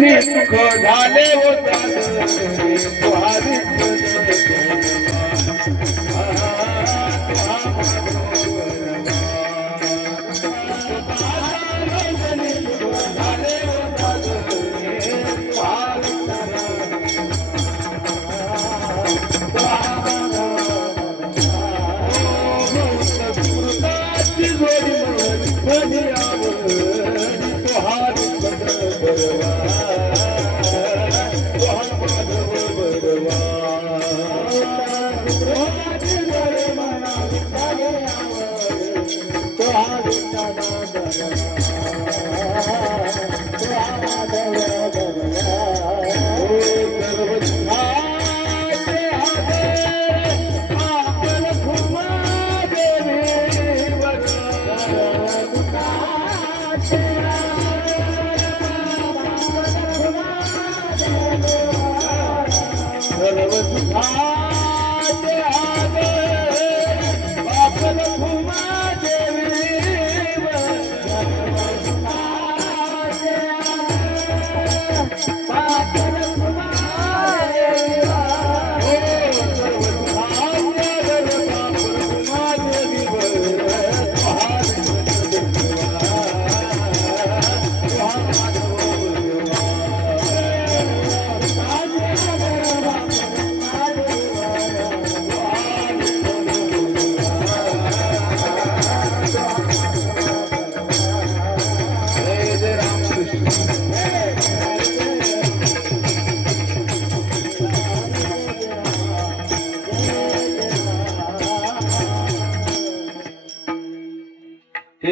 कोणी सुख झाले होता तुहारी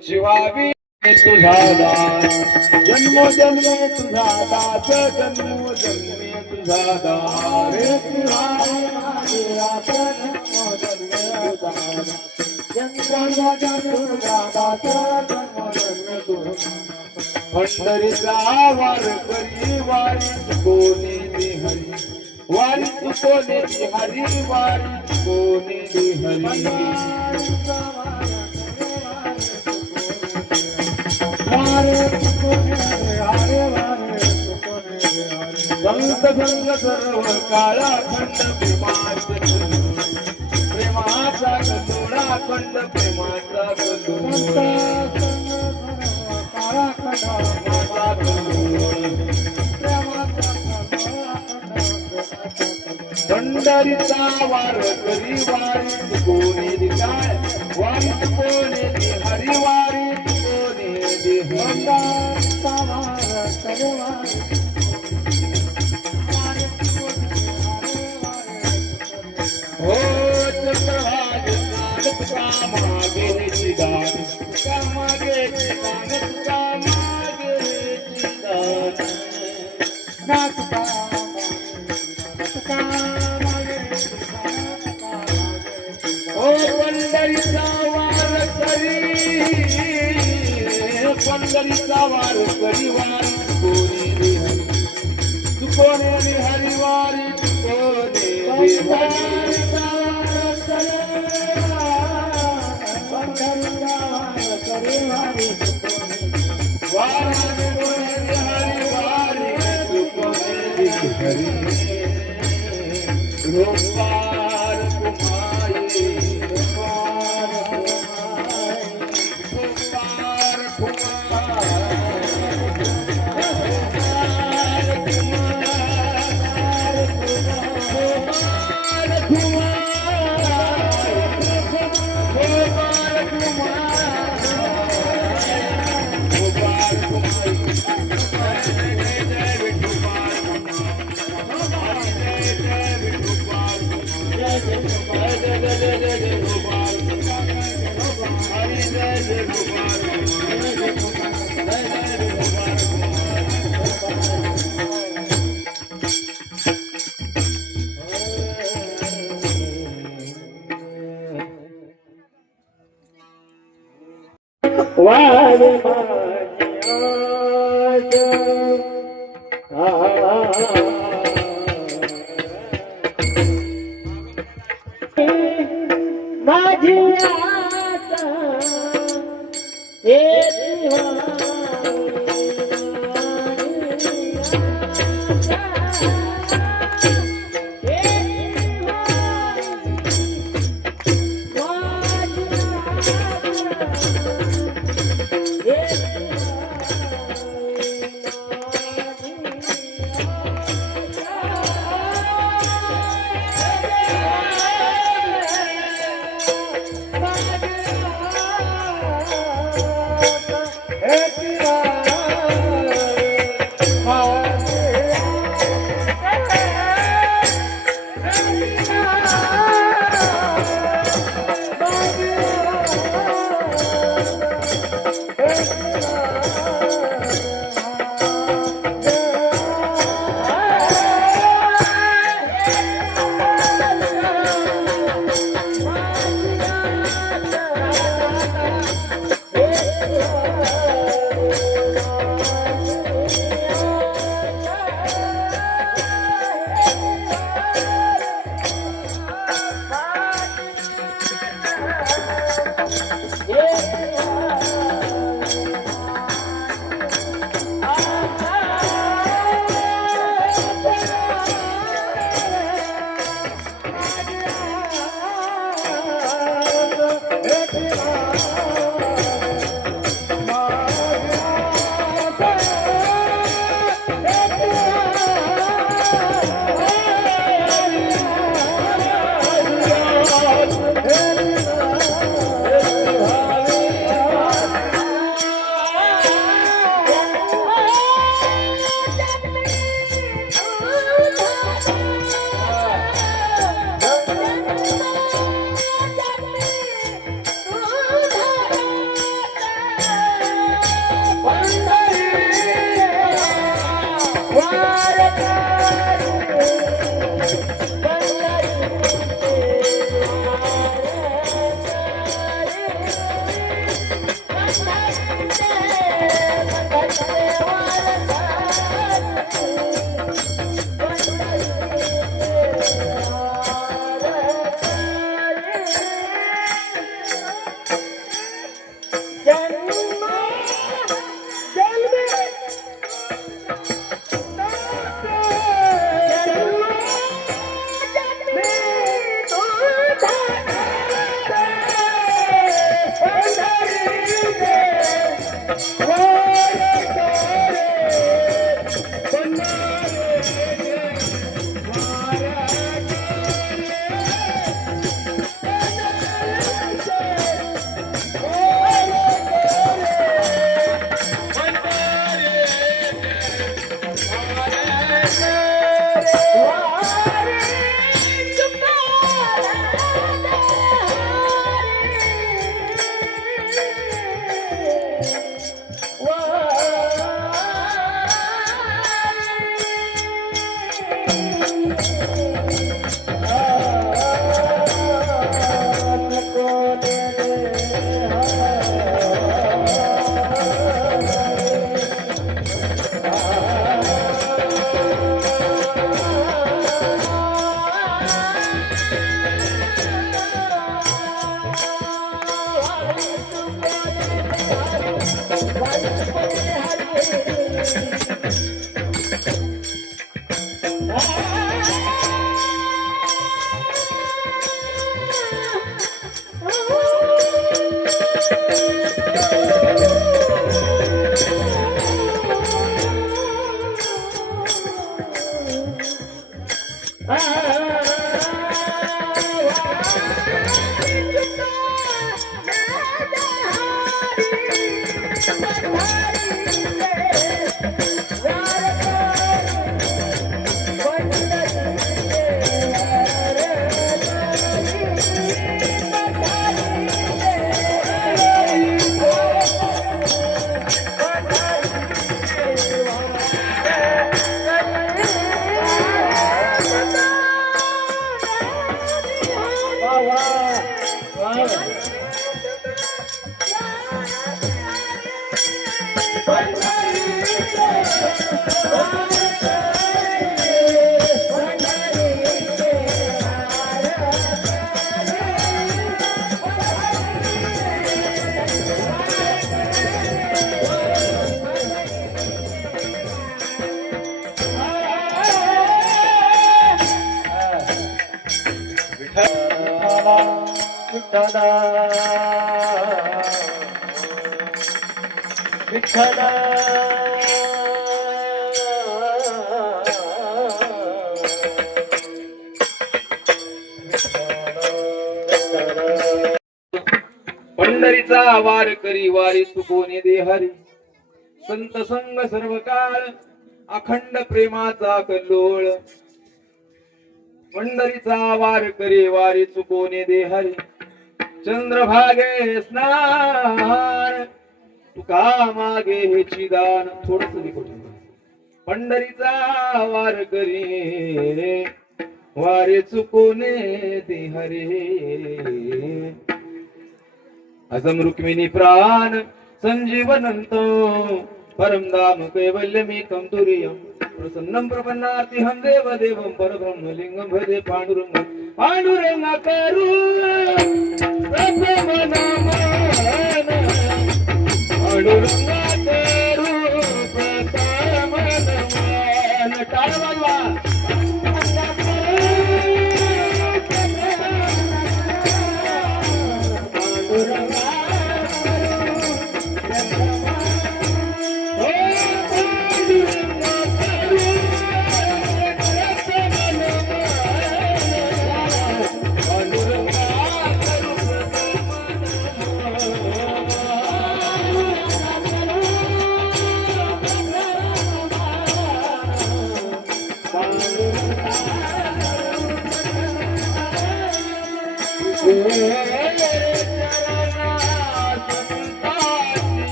जीवावी तुझा दास जन्मोजन्मी तुझा दास जन्मोजन्मी तुझा दास पंढरीचा वार करी वारी कोणी हरी वारी कोणी हरी वारी कोणी हरी संत गंग सर्व काळा खंड प्रेमाचा गलोळा खंड प्रेमाचा गलोळा पंढरीचा वार करी वारी कोणी काय वारी कोणी हरी वारी हो चक्रवाज मागे मागे ओ पंढरीचा वार करी पंढरीचा वार करी वारी कोणी हरी तू कोणी हरी वारी कोणी विठ्ठल पंढरीचा वार करी वारी सुकोने दे हरी संत संग सर्व काळ अखंड प्रेमाचा कल्लोळ पंढरीचा वार करी वारी चुकोने दे हरी चंद्रभागे स्नान तुका मागे हेची दान थोडस पंढरीचा वार करी वारी चुकोने दे हरी अजम रुक्मिणी प्राण संजीवनंत परमधाम कैवल्यमेकं तुरीयं प्रसन्नं प्रपन्नार्तिहं देवदेवं परब्रह्मलिंगं भजे पांडुरंग पांडुरंग करू प्रथम नमन पांडुरंग करू प्रथम नमन टाळ वाजवा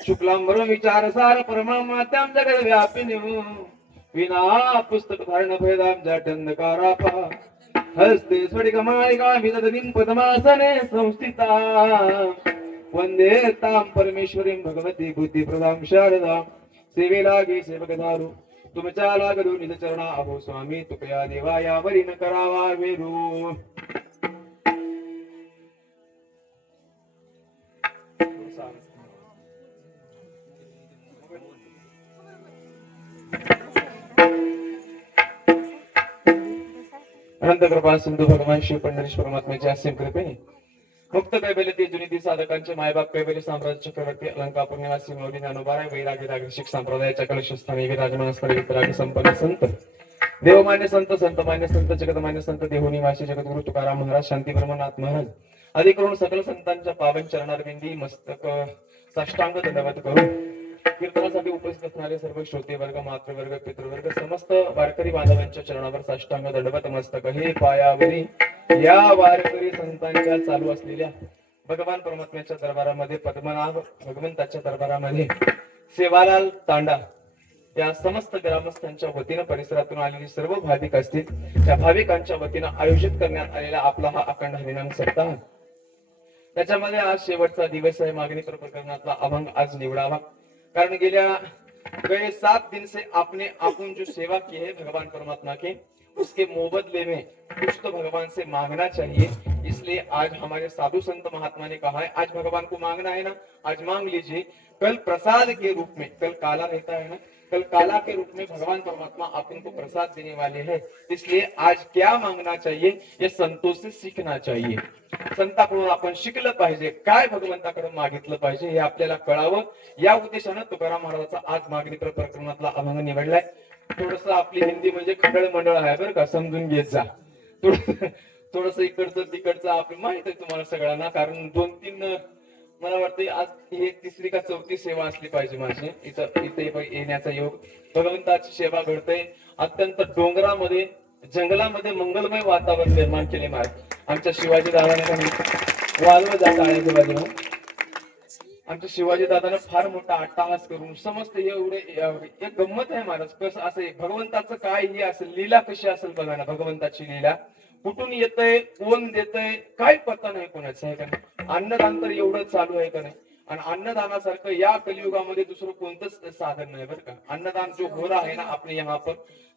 शुक्लांबरम विचारसार परमात्म्याम जगद व्यापिनी विना पुस्तक धारण भेदाम जाटंदकारापा हस्ते स्फटिकमालिका विदधनीं पद्मासने संस्थिता वंदे तां परमेश्वरीं भगवती बुद्धिप्रदां शारदां सेवे लागे सेवक धारू तुमच्या लागलो निज चरणा अहो स्वामी तुकया देवा यावरी न करावा वेरू अनंत कृपा सिंधू भगवान शिव पंढरीश परमात्म्याच्या असीम कृपेने मुक्त कैबल्य जुनिती साधकांचे मायबाप कैबल्य साम्राज्य चक्रवर्ती अलंकापूर निवासी मौली ज्ञानोबाराय वैरागी रागशिक संप्रदायाच्या कलशस्थानी विराजमान असणारे वितरागी संपन्न संत देवमान्य संत संतमान्य संत जगतमान्य संत देहू निवासी जगद्गुरु तुकाराम महाराज शांती ब्रह्मनाथ महाराज आदी करून सकल संतांच्या पावन चरणारविंदी मस्तक साष्टांग दंडवत करून कीर्तनासाठी उपस्थित असणारे सर्व श्रोते वर्ग मातृवर्ग पितृवर्ग समस्त वारकरी बांधवांच्या चरणावर साष्टांग दंडवत मस्तक हे पायावरी या वारकरी संतांच्या चालू असलेल्या भगवान परमात्म्याच्या दरबारामध्ये पद्मनाभ भगवंताच्या दरबारामध्ये सेवालाल तांडा या समस्त ग्रामस्थांच्या वतीनं परिसरातून आलेली सर्व भाविक असतील त्या भाविकांच्या वतीनं आयोजित करण्यात आलेला आपला हा अखंड हरिनाम सप्ताह त्याच्यामध्ये आज शेवटचा दिवस आहे मागणी प्रकरणातला अभंग आज निवडावा कारण गेल्या गए 7 दिन से आपने अपन जो सेवा की है भगवान परमात्मा के उसके मुबदले में कुछ तो भगवान से मांगना चाहिए इसलिए आज हमारे साधु संत महात्मा ने कहा है, आज भगवान को मांगना है ना, आज मांग लीजिए। कल प्रसाद के रूप में, कल काला रहता है ना, कल काला के रूप में भगवान परमात्मा अपन को प्रसाद देने वाले हैं। इसलिए आज क्या मांगना चाहिए, हे संतों से सीखना चाहिए। संतांकडून आपण शिकलं पाहिजे, काय भगवंताकडे मागितलं पाहिजे हे आपल्याला कळावं। या उद्देशानं तुकाराम महाराजांचा आज मागणी प्रकरणातला अभंग निवडलाय। थोडस आपली हिंदी म्हणजे खडळ मंडळ आहे बरं का, समजून घेत जा। थोडस इकडचं तिकडचं आपलं माहित आहे तुम्हाला सगळ्यांना, कारण 2-3 मला वाटतं आज ही 3री का 4थी सेवा असली पाहिजे माझी इथे येण्याचा योग। भगवंताची सेवा घडते अत्यंत डोंगरामध्ये जंगलामध्ये मंगलमय वातावरण निर्माण केले महाराज। आमच्या शिवाजी दादाने वालव जात आहे बाजूला, आमच्या शिवाजी दादाने फार मोठा अट्टहास करून समस्त एवढे एक गंमत आहे महाराज। कसं असं भगवंताचं काय हे असेल, लीला कशी असेल बघा ना, भगवंताची लीला कुठून येतंय, कोण देतंय, काय पत्ता नाही कोणाचं, आहे का नाही। अन्नदान तर एवढं चालू आहे का नाही, आणि अन्नदानासारखं या कलियुगामध्ये दुसरं कोणतंच साधन नाही बरं का। अन्नदान जो हो रहा है ना अपने यहाँ पर,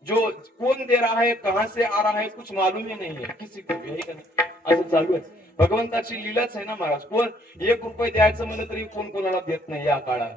जो कौन दे रहा है, कहां से आ रहा है, कुछ मालूम ही नहीं है किसी को भी, है का नाही। असं चालू आहे, भगवंताची लीलाच आहे ना महाराज। कोण 1 रुपये द्यायचं म्हणलं तरी कोण कोणाला देत नाही या काळात।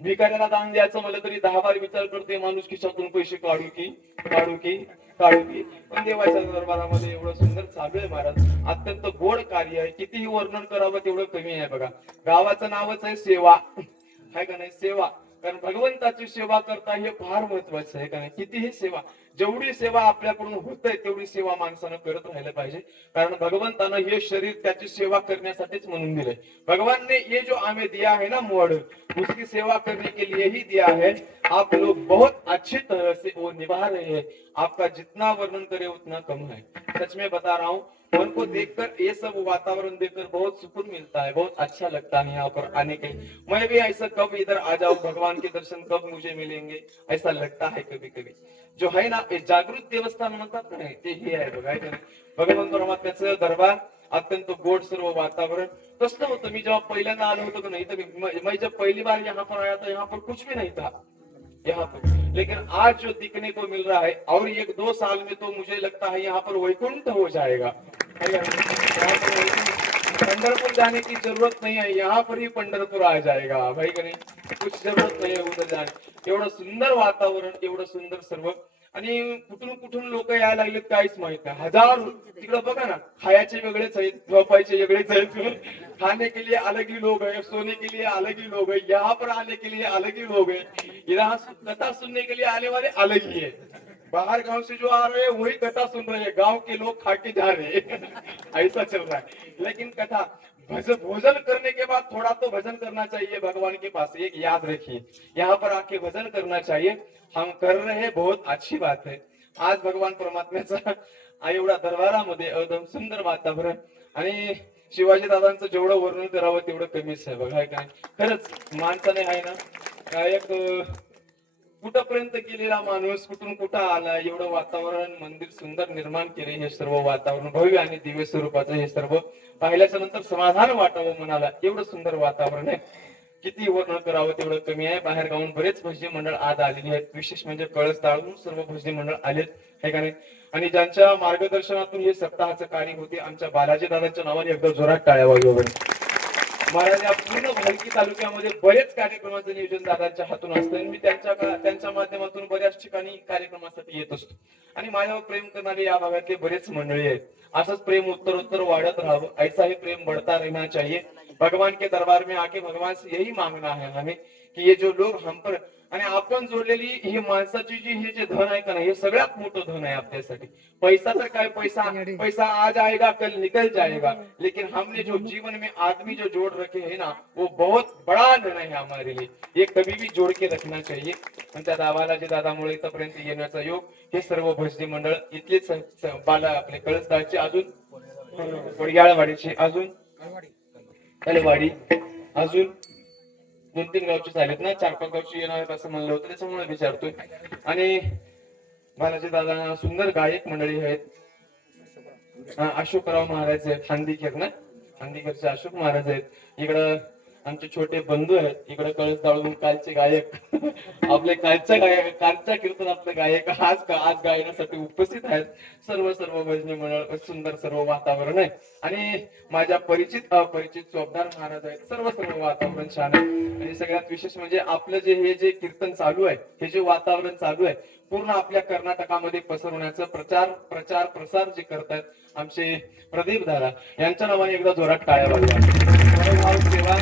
भिकाऱ्याला दान द्यायचं म्हणलं तरी 10 बार विचार करते माणूस, खिशातून पैसे काढू की काढू की काढू की। पण देवाच्या दरबारामध्ये एवढं सुंदर चालू आहे महाराज, अत्यंत गोड कार्य आहे, कितीही वर्णन करावं तेवढं कमी आहे बघा। गावाचं नावच आहे सेवा, आहे का नाही, सेवा। कारण भगवंताची सेवा करता हे फार महत्वाचं आहे का नाही। कितीही सेवा, जेवढी सेवा आपल्याकडून होत आहे तेवढी सेवा माणसानं करत राहिलं पाहिजे। कारण भगवंतानं हे शरीर त्याची सेवा करण्यासाठीच म्हणून दिलंय। भगवान ने ये जो हमें दिया है ना मोड़, उसकी सेवा करने के लिए ही दिया है। आप लोग बहुत अच्छी तरह से वो निभा रहे हैं, आपका जितना वर्णन करे उतना कम है। सच में बता रहा हूँ, मन को देखकर ये सब वातावरण देखकर बहुत सुकून मिलता है, बहुत अच्छा लगता है यहाँ पर आने के लिए। मैं भी ऐसा कब इधर आ जाऊं, भगवान के दर्शन कब मुझे मिलेंगे ऐसा लगता है कभी कभी। जो है ना जागृत देवस्थान म्हणतात ना, ते हे आहे बघा, भगवान परमात्म्याचं दरबार, अत्यंत गोड सर्व वातावरण। कसं होतं, मी जेव्हा पहिल्यांदा आलो होतो नाही तर मैं जब पहली बार यहाँ पर आया था, यहाँ पर कुछ भी नहीं था यहाँ पर, लेकिन आज जो दिखने को मिल रहा है और 1-2 साल में तो मुझे लगता है यहाँ पर वैकुंठ हो जाएगा। यहाँ पर पंढरपुर जाने की जरूरत नहीं है, यहाँ पर ही पंढरपुर आ जाएगा भाई का नहीं, कुछ जरूरत नहीं है उधर जाने। एवढं सुंदर वातावरण, एवढं सुंदर सर्व, आणि कुठून कुठून लोक यायला लागलेत काहीच माहित नाही। हजार तिकडे बघा ना, खायचे वेगळेच आहेत, झोपायचे वेगळेच आहेत, खाने के लिए अलग ही लोग हैं, सोने के लिए अलग ही लोग हैं, यहाँ पर आने के लिए अलग ही लोग हैं, यहाँ कथा सुनने के लिए आने वाले अलग ही है। बाहर गांव से जो आ रहे हैं वही कथा सुन रहे हैं, गांव के लोग खा के जा रहे हैं। ऐसा चल रहा है। लेकिन कथा भोजन करने के बाद थोड़ा तो भजन करना चाहिए भगवान के पास, एक याद रखिए, यहाँ पर आके भजन करना चाहिए। हम कर रहे हैं, बहुत अच्छी बात है। आज भगवान परमात्म्याचा एवढा दरबारामध्ये एकदम सुंदर वातावरण, आणि शिवाजी दादांचं जेवढं वर्णन करावं तेवढं कमीच आहे बघा, काय खरंच माणसाने आहे ना एक कुठपर्यंत गेलेला माणूस कुठून कुठं आला, एवढं वातावरण मंदिर सुंदर निर्माण केले। हे सर्व वातावरण भव्य आणि दिव्य स्वरूपाचं, हे सर्व पाहिल्याच्या नंतर समाधान वाटावं मनाला, एवढं सुंदर वातावरण आहे। किती वर्णन करावं तेवढं कमी आहे। बाहेर गावून बरेच भजनी मंडळ आज आलेली आहेत, विशेष म्हणजे कळसताळून सर्व भजनी मंडळ आलेत, आहे का नाही। आणि ज्यांच्या मार्गदर्शनातून हे सप्ताहाचं कार्य होते, आमच्या बालाजी दादांच्या नावाने एकदा जोरात टाळ्या वाजवा। महाराज या पूर्ण भालकी तालुक्यामध्ये बरेच कार्यक्रमाचं नियोजन दादांच्या हातून असतं। मी त्यांच्या माध्यमातून बऱ्याच ठिकाणी कार्यक्रमासाठी येत असतो, आणि माझ्यावर प्रेम करणारे या भागातले बरेच मंडळी आहेत। असंच प्रेम उत्तरोत्तर वाढत राहावं, ऐसा ही प्रेम बढ़ता रहना चाहिए। भगवान के दरबार में आके भगवान से यही मांगना है हमें कि ये जो लोग हम पर, आणि आपण जोडलेली ही माणसाची जी हे जे धन आहे का नाही, हे सगळ्यात मोठं धन आहे आपल्यासाठी। पैसा तर काय, पैसा आज आएगा कल निकल जाएगा, लेकिन हमने जो जीवन में आदमी जो जोड़ रखे हैं ना, वो बहुत बड़ा धन है हमारे लिए, ये कभी भी जोड़ के रखना चाहिए। आणि त्या बालाजी दादामुळे इथपर्यंत येण्याचा योग, हे सर्व भजनी मंडळ इथलेच बाला आपले कळसदाळचे, अजून वडयाळवाडीचे, अजून वाडी, अजून 2-3 गावचे झालेत ना, 4-5 गावची येणार आहेत असं म्हणलं होतं, त्याच्यामुळे विचारतोय। आणि बालाजी दादा सुंदर गायक मंडळी आहेत, अशोकराव महाराज आहेत, खांदीकर ना, खांदीकरचे अशोक महाराज आहेत, इकडं आमचे छोटे बंधू आहेत इकडे कळस जाळून कालचे गायक आपले कालच्या कीर्तन आपले गायक आज गायनासाठी उपस्थित आहेत. सर्व भजनी मंडळ सुंदर सर्व वातावरण आहे आणि माझ्या परिचित अपरिचित चोपदार महाराज आहेत. सर्व वातावरण छान आहे आणि सगळ्यात विशेष म्हणजे आपलं जे कीर्तन चालू आहे हे जे वातावरण चालू आहे पूर्ण आपल्या कर्नाटकामध्ये पसरवण्याचं प्रसार जे करतायत आमचे प्रदीप दादा यांच्या नावाने एकदा जोरात टाळ्या वाजवा. सेवा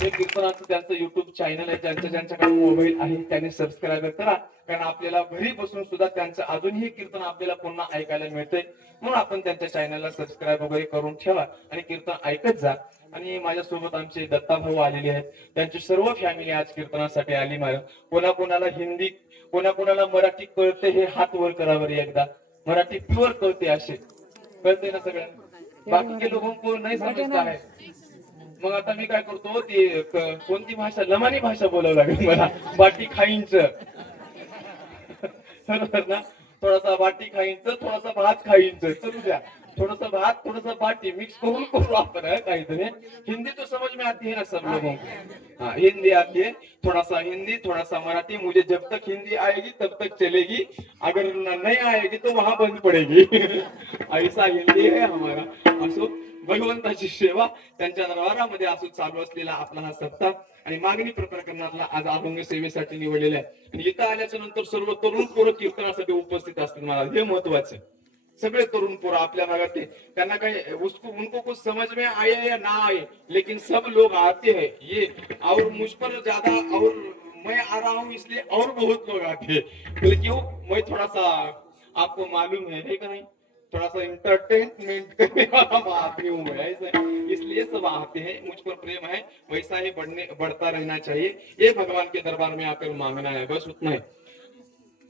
हे कीर्तनाचं त्यांचं युट्यूब चॅनल आहे. ज्यांच्याकडे मोबाईल आहे त्यांनी सबस्क्राईब करा कारण आपल्याला घरी बसून सुद्धा त्यांचं अजूनही कीर्तन आपल्याला पुन्हा ऐकायला मिळतंय. म्हणून आपण त्यांच्या चॅनलला सबस्क्राईब वगैरे करून ठेवा आणि कीर्तन ऐकत जा. आणि माझ्यासोबत आमचे दत्ता भाऊ आलेले आहेत. त्यांची सर्व फॅमिली आज कीर्तनासाठी आली. मला कोणाकोणाला हिंदी कोणाकोणाला मराठी कळते हे हात वर करावर एकदा. मराठी प्युअर कळते असे कळते ना सगळ्यांना. बाकी लोक कोण नाही समजत आहे. मग आता मी काय करतो ते कोणती भाषा लमानी भाषा बोलावं लागेल मला. बाटी खाईंच बरोबर ना. थोडासा बाटी खाईंच थोडासा भात खाईंच चलू द्या. थोड़ा सा भात थोड़ा सा बाटी मिक्स करून आपण काहीतरी. हिंदी तो समझ में आती है ना सब लोगों को. हाँ हिंदी आती है. थोड़ा सा हिंदी थोड़ा सा मराठी. मुझे जब तक हिंदी आएगी तब तक चलेगी. अगर नहीं आएगी तो वहां बंद पड़ेगी. ऐसा हिंदी है हमारा. असो भगवंताची सेवा त्यांच्या दरबारामध्ये असो चालू असलेला आपला हा सप्ताह आणि मागणी प्रकरणातला आज अभंग सेवेसाठी निवडलेला आहे. आणि इथं आल्याच्या नंतर सर्व तरुण पोरं कीर्तनासाठी उपस्थित असतील. मला हे महत्वाचं. सगळे तरुण पोरं आपल्या भागातले त्यांना काही उनको कुछ समझ में आए या ना आए लेकिन सब लोग आते हैं ये. और मुझ पर ज्यादा और मैं आ रहा हूँ इसलिए और बहुत लोग आते हैं. क्यों मैं थोड़ा सा आपको मालूम है कि नहीं थोड़ा सा इंटरटेनमेंट करने वाला आदमी हूँ मैं. ऐसा इसलिए सब आते हैं. मुझ पर प्रेम है वैसा ही बढ़ता रहना चाहिए. ये भगवान के दरबार में आकर मांगना है बस उतना है.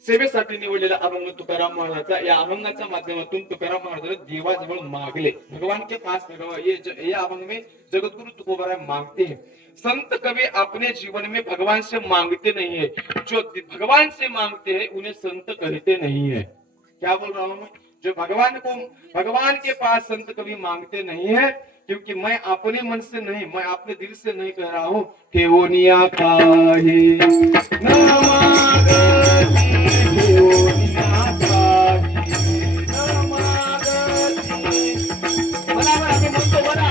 सेवेसाठी निवडलेला अभंग तुकाराम महाराजांचा. या अभंगाच्या माध्यमातून तुकाराम महाराज देवाजवळ मागले. भगवान के पास ये अभंग में जगतगुरु तुकोबाराय मांगते हैं. संत कभी अपने जीवन में भगवान से मांगते नहीं है. जो भगवान से मांगते हैं उन्हें संत कहते नहीं है. क्या बोल रहा हूं मैं. जो भगवान के पास संत कभी मांगते नहीं है क्योंकि मैं अपने मन से नहीं मैं अपने दिल से नहीं कह रहा हूँ. ठेवनिया काहे न मागती ठेवनिया काहे न मागती. बराबर आम्ही म्हणतो बरा.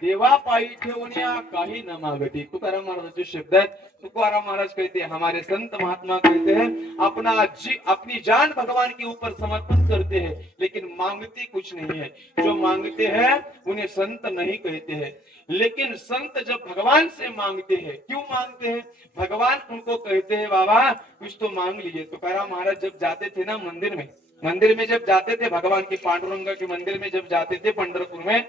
देवापायी ठेवण्या काही न मागती. तुकाराम महाराजांचे शब्द आहेत. तुकाराम महाराज कहते हैं हमारे संत महात्मा कहते हैं अपनी जान भगवान के ऊपर समर्पण करते हैं लेकिन मांगते कुछ नहीं है. जो मांगते हैं उन्हें संत नहीं कहते हैं. लेकिन संत जब भगवान से मांगते हैं क्यों मांगते हैं. भगवान उनको कहते हैं बाबा कुछ तो मांग लीजिए. तुकाराम महाराज जब जाते थे ना मंदिर में जब जाते थे भगवान के पांडुरंग के मंदिर में जब जाते थे पंढरपुर में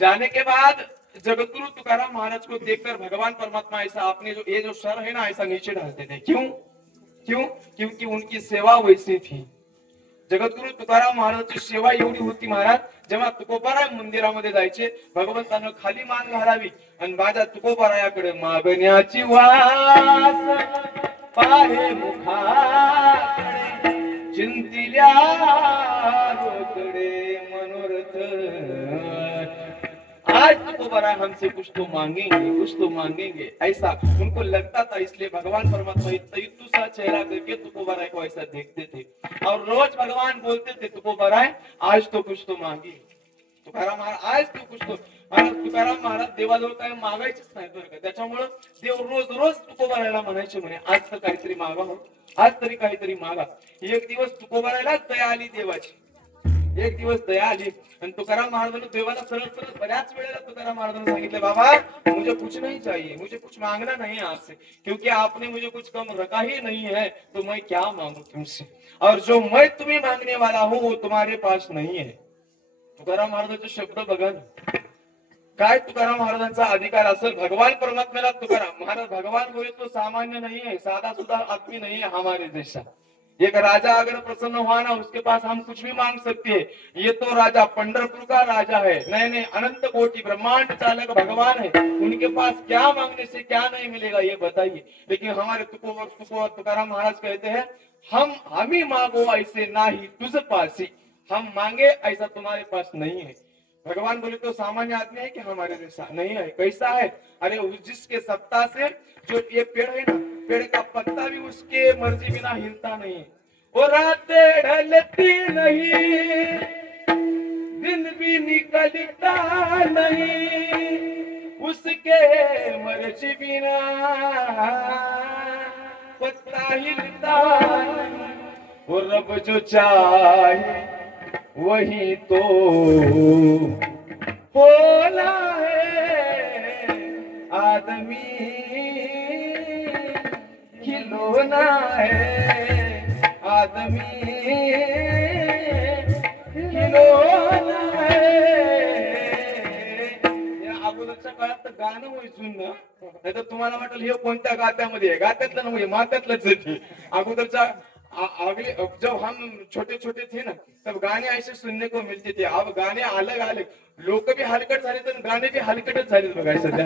जाने के बाद जगतगुरु तुकाराम महाराज को देखकर भगवान परमात्मा ऐसा अपने जो सर है ना ऐसा नीचे डालते थे. क्यों क्योंकि उनकी सेवा वैसी थी. जगतगुरु तुकाराम महाराजांची सेवा एवढी होती. महाराज जेव्हा तुकोबाराय मंदिरामध्ये जायचे भगवंतानं खाली मान घालावी आणि माझ्या तुकोबारायाकडे मागण्याची वास पाहे मुखाकडे चिंतिल्या रोकडे मनोरथ. आज तुकोबाराय हमसे कुछ तो मांगेंगे ऐसा उनको लगता था. इसलिए भगवान परमात्मा तय्यतु सा चेहरा करके तुकोबाराय को ऐसा देखते थे और रोज भगवान बोलते थे तुकोबाराय आज तो कुछ तो मांगी. तुकाराम महाराज आज तो कुछ तो. तुकाराम महाराज देवाजवळ काय मागायचेच नाही बरं का. त्याच्यामुळं देव रोज तुकोबारायला म्हणायचे म्हणे आज तर काहीतरी मागा हो. आज तरी काहीतरी मागा. एक दिवस तुकोबारायला दया आली देवाची. एक दिवस दया आली आणि तुकाराम महाराजांनी देवाला सरळ बऱ्याच वेळेला तुकाराम महाराजांनी सांगितले बाबा मुझे कुछ नहीं चाहिए मुझे कुछ मांगना नहीं आपसे क्योंकि आपने मुझे कुछ कम रखा ही नहीं है तो मैं क्या मांगू तुमसे. और जो मैं तुम्हें मांगने वाला हूँ वो तुम्हारे पास नहीं है. तुकाराम महाराजांचे शब्द बघा ना. काय तुकाराम महाराजांचा अधिकार असेल भगवान परमात्म्याला. तुकाराम महाराज भगवान बोले तो सामान्य नहीं है, सादा सुधा आदमी नहीं है हमारे जैसा. एक राजा अगर प्रसन्न हुआ ना उसके पास हम कुछ भी मांग सकते हैं. ये तो राजा पंढरपुर का राजा है. नहीं नहीं, अनंत कोटि ब्रह्मांड चालक भगवान है. उनके पास क्या मांगने से क्या नहीं मिलेगा ये बताइए. लेकिन हमारे तुकाराम महाराज कहते हैं हम ही मांगो ऐसे नाही तुझ पासी. हम मांगे ऐसा तुम्हारे पास नहीं है. भगवान बोले तो सामान्य आदमी है कि हमारे जैसा नहीं है. कैसा है? अरे जिसके सत्ता से जो ये पेड़ है ना, पेड़ का पत्ता भी उसके मर्जी बिना हिलता नहीं. वो रातें ढलती नहीं, दिन भी निकलता नहीं, उसके मर्जी बिना पत्ता हिलता नहीं. वो रब जो चाहे वही तो होना है. आदमी खिलौना है, आदमी खिलौना है. या अगोदरच्या काळात तर गाणं होई जुनं. नाही तर तुम्हाला वाटेल हे कोणत्या गात्यामध्ये आहे. गात्यातलं नव्हे, मात्यातलंच आहे. अगोदरच्या अगले जब हम छोटे छोटे थे ना तब गाने ऐसे सुनने को मिलते थे. अब गाने अलग अलग, लोक भी हलकट झाले तर गाणे भी हलकटच झाले बघायचं सध्या.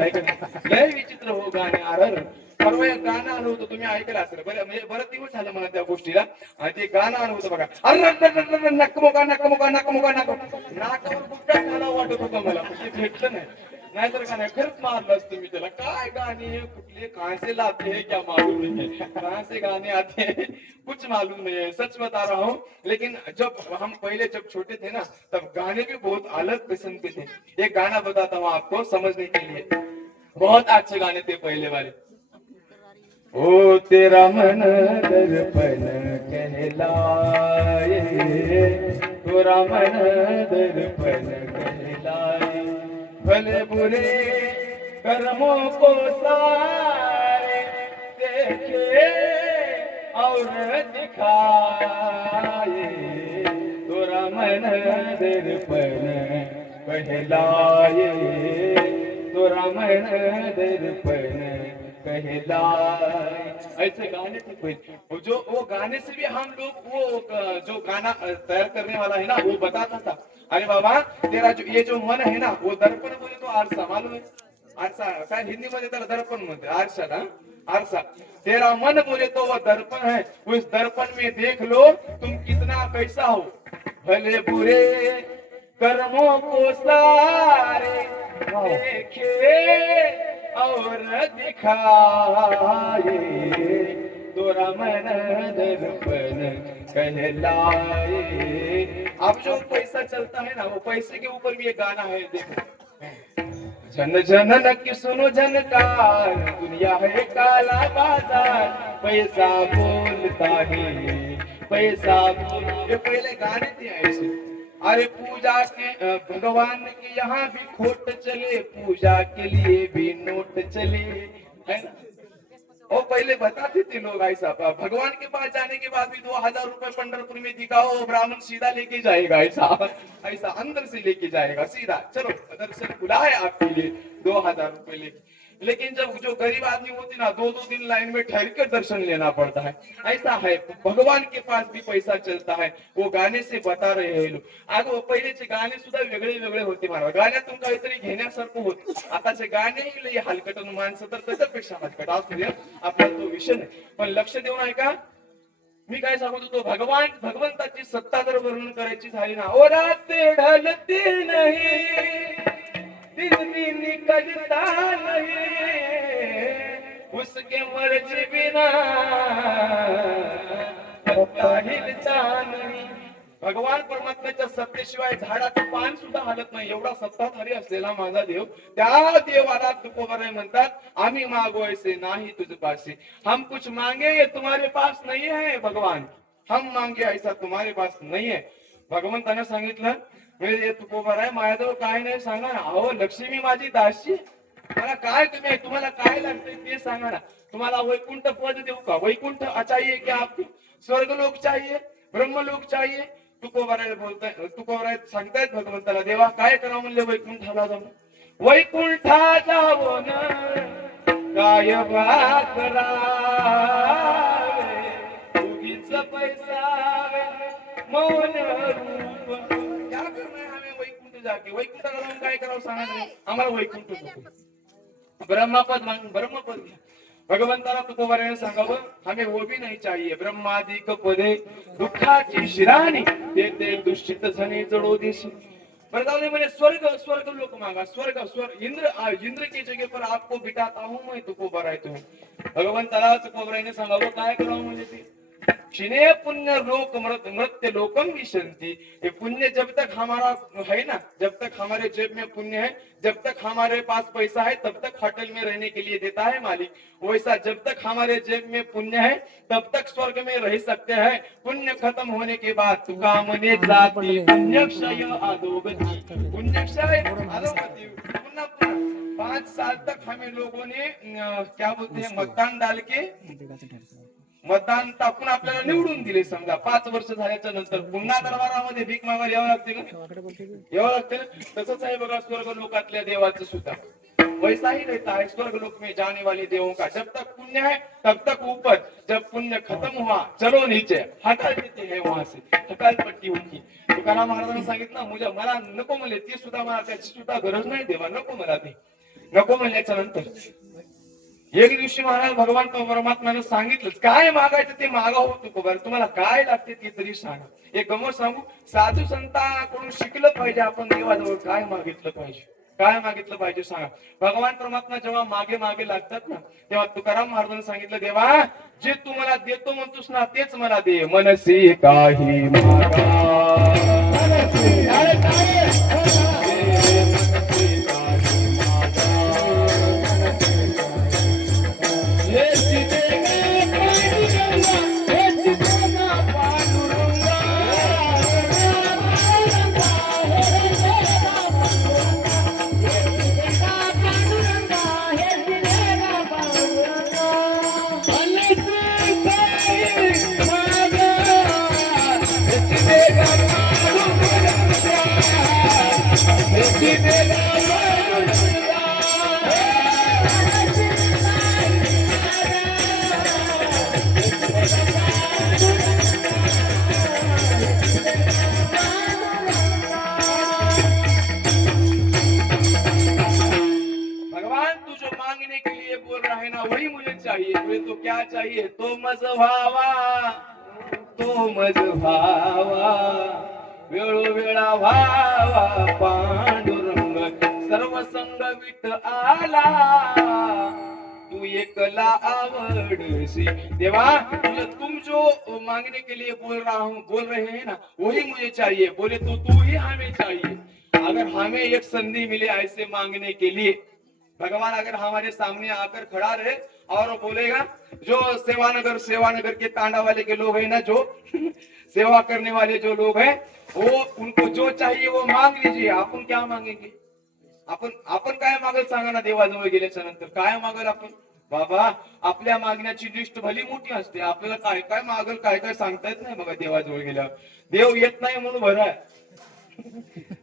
लय विचित्र हो गाणे. अरे परवा एक गाणं आलं होतं, तुम्ही ऐकलं असेल. बरं म्हणजे बरं दिवस झालं मला त्या गोष्टीला. आणि ते गाणं आलं होतं बघा. अरे नकमोका नकमोका नकमोका नक नाकावर बुट्टा घाला वाटत होता मला, पण ते भेटलं नाही. नाहीतर का नाही खरंच मारलं असतं मी त्याला. काय गाणे कुठले कहां से लाते हैं क्या मालूम नहीं है, कहां से गाने आते हैं कुछ मालूम नहीं है. सच बता रहा हूँ. लेकिन जब हम पहले जब छोटे थे ना तब गाने भी बहुत अलग किस्म के थे. एक गाना बताता हूँ आपको समझने के लिए. बहुत अच्छे गाने थे पहले वाले. ओ तेरा मन दर्पण कहलाए, तेरा मन दर्पण कहलाए, भले बुरे कर्मों को सारे देखे और दिखाए, तेरा मन दर्पण कहलाए, तेरा मन दर्पण कहलाए. ऐसे गाने थे पहले. जो वो गाने से भी हम लोग वो जो गाना तैयार करने वाला है ना वो बताता था. अरे बाबा तेरा जो ये जो मन है ना वो दर्पण बोले तो आरसा मालूम है. आरसा काय हिंदी मध्ये त्याला दर्पण म्हणते. आरसा ना आरसा. तेरा मन बोले तो वो दर्पण है. उस दर्पण में देख लो तुम कितना कैसा हो. भले बुरे कर्मों को सारे देखे और दिखाए, तेरा मन दर्पण कहलाए. अब जो पैसा चलता है ना वो पैसे के ऊपर भी एक गाना है. देखो जन जन की सुनो जनकार, दुनिया है काला बाजार, पैसा बोलता है पैसा बोल. ये पहले गाने थे ऐसे. अरे पूजा के भगवान के यहाँ भी खोट चले, पूजा के लिए भी नोट चले, है ना. वो पहले बताते थे लोग ऐसा. भगवान के पास जाने के बाद भी 2000 रुपए पंढरपुर में दिखाओ, ब्राह्मण सीधा लेके जाएगा. ऐसा ऐसा अंदर से लेके जाएगा सीधा. चलो दर्शन खुला है आपके लिए, 2000 रुपए लेके. लेकिन जब जो गरीब आदमी होती ना 2-2 दिन लाइन में ठहर कर दर्शन लेना पड़ता है. ऐसा है भगवान के पास भी पैसा चलता है. वो गाने से बता रहे हैं लोग. अगं पहिलेचे गाणे सुद्धा वेगळे वेगळे होते महाराज. गाण्यातून काहीतरी घेण्यासारखं होतं. आताचे गाणे लई हलकटून माणसं तर त्याच्यापेक्षा हलकट असू दे. आपला तो विषय नाही. पण लक्ष देऊन ऐका. मी काय सांगत होतो भगवंताची सत्ता जर वर्णन करायची झाली ना. ओ राते ढलती नहीं, दिन भी निकलता नहीं, उसके मर्जी बिना पत्ता हिलता नहीं. भगवान परमात्म्याच्या सत्तेशिवाय झाडाचं पान सुद्धा हलत नाही. एवढा सत्ताधारी असलेला माझा देव. त्या देवाला तुकोबाराय म्हणतात आम्ही मागो ऐसे नाही तुझ पासे. हम कुछ मांगे ये तुम्हारे पास नहीं है भगवान, हम मांगे ऐसा तुम्हारे पास नहीं है. भगवंताने सांगितलं म्हणजे तुकोबाराय माझ्याजवळ काय नाही सांगा ना. अहो लक्ष्मी माझी दासी, मला काय तुम्हाला काय लागतंय ते सांगा ना. तुम्हाला वैकुंठ पद देऊ का? वैकुंठ चाहिए क्या आपको? स्वर्ग लोक चाहिए, ब्रह्म लोक चाहिए, तुकोबाराय बोलताय, तुकोबाराय सांगतायत भगवंताला, देवा काय करावं म्हणले वैकुंठाला जाऊन. वैकुंठा जाऊन काय करावे, उगीच पैसा मौन रूप क्या करना है हमें वैकुंठ जाके. वैकुंठाला जाऊन काय करावं सांगा ना. आम्हाला वैकुंठ नको. ब्रह्मपद मांग, ब्रह्मपद घ्या. भगवंताला तुकोबाराने सांगावं, हमें वो भी नहीं चाहिए. ब्रह्मादिक पदे दुःखाची शिराणी, ते दुष्टित झणी जडो देशी. बरं जाऊ दे म्हणे, स्वर्ग स्वर्ग लोक मागा. स्वर्ग स्वर्ग इंद्र की जगह पर आपको बिठाता हूं मैं तुकोबाराय. तुम्ही भगवंताला तुकोबाराने सांगावं काय करावं म्हणजे ते. क्षिणे पुण्य लोक मृत्य लोकम विशंति. ये पुण्य जब तक हमारा है ना, जब तक हमारे जेब में पुण्य है, जब तक हमारे पास पैसा है, तब तक होटल में रहने के लिए देता है मालिक. वैसा जब तक हमारे जेब में पुण्य है तब तक स्वर्ग में रह सकते हैं. पुण्य खत्म होने के बाद तुकामने जाती पुण्यक्षय अधोगति. पुण्यक्षय अधोगति. पुनः 5 साल तक हमें लोगों ने क्या बोलते हैं मतदान डाल के मतदान टाकून आपल्याला निवडून दिले. समजा 5 वर्ष झाल्याच्या नंतर पुन्हा दरबारामध्ये भीक मागायला यावं लागते का, यावं लागते ना. तसंच आहे बघा स्वर्ग लोकातल्या देवाचं सुद्धा. वैसा ही रहता है स्वर्ग लोक में जाने वाले देवों का. जब तक पुण्य है तब तक ऊपर, जब पुण्य खत्म हुआ चलो नीचे, हटाल देते हैं वहां से, हटाल पट्टी होती. तुकाराम महाराजांनी सांगितलं, मुझे मला नको म्हणले ते सुद्धा, मला त्याची सुद्धा गरज नाही देवा, नको मला ते. नको म्हणल्याच्या नंतर एक दिवशी महाराज भगवान परमात्म्याने सांगितलं, काय मागायचं ते मागा हो तुकोबार, तुम्हाला काय लागते ते तरी सांगा. एक गमत सांगू, साधू संतांकडून शिकलं पाहिजे आपण देवाजवळ काय मागितलं पाहिजे, काय मागितलं पाहिजे सांगा. भगवान परमात्मा जेव्हा मागे मागे लागतात ना, तेव्हा तुकाराम महाराजांनी सांगितलं, देवा जे तू मला देतो म्हणतोस ना तेच मला दे. मनसी काही मागा, मनसी अरे काय वही मुझे चाहिए. मुझे तो क्या चाहिए, तो मज व्हावा, तो मज व्हावा, वेळोवेळा व्हावा पांडुरंग, सर्व संग विठ आला, तू एकला आवडसी. देवा तुम जो मांगने के लिए बोल रहे हैं ना, वही मुझे चाहिए. बोले तो तू ही हमें चाहिए. अगर हमें एक संधि मिले ऐसे मांगने के लिए, भगवान अगर हमारे सामने आकर खड़ा रहे और बोलेगा, जो सेवानगर के तांडा वाले के लोग हैं ना, जो सेवा करने वाले जो लोग हैं, वो उनको जो चाहिए वो मांग लीजिए. आपण क्या मागेंगे, आपण काय मागल सांगा ना. देवाजवळ गेल्याच्या नंतर काय मागल आपण. बाबा आपल्या मागण्याची लिस्ट भली मोठी असते. आपल्याला काय काय मागल काय काय सांगता येत नाही बघा देवाजवळ गेल्यावर. देव येत नाही म्हणून बरं आहे.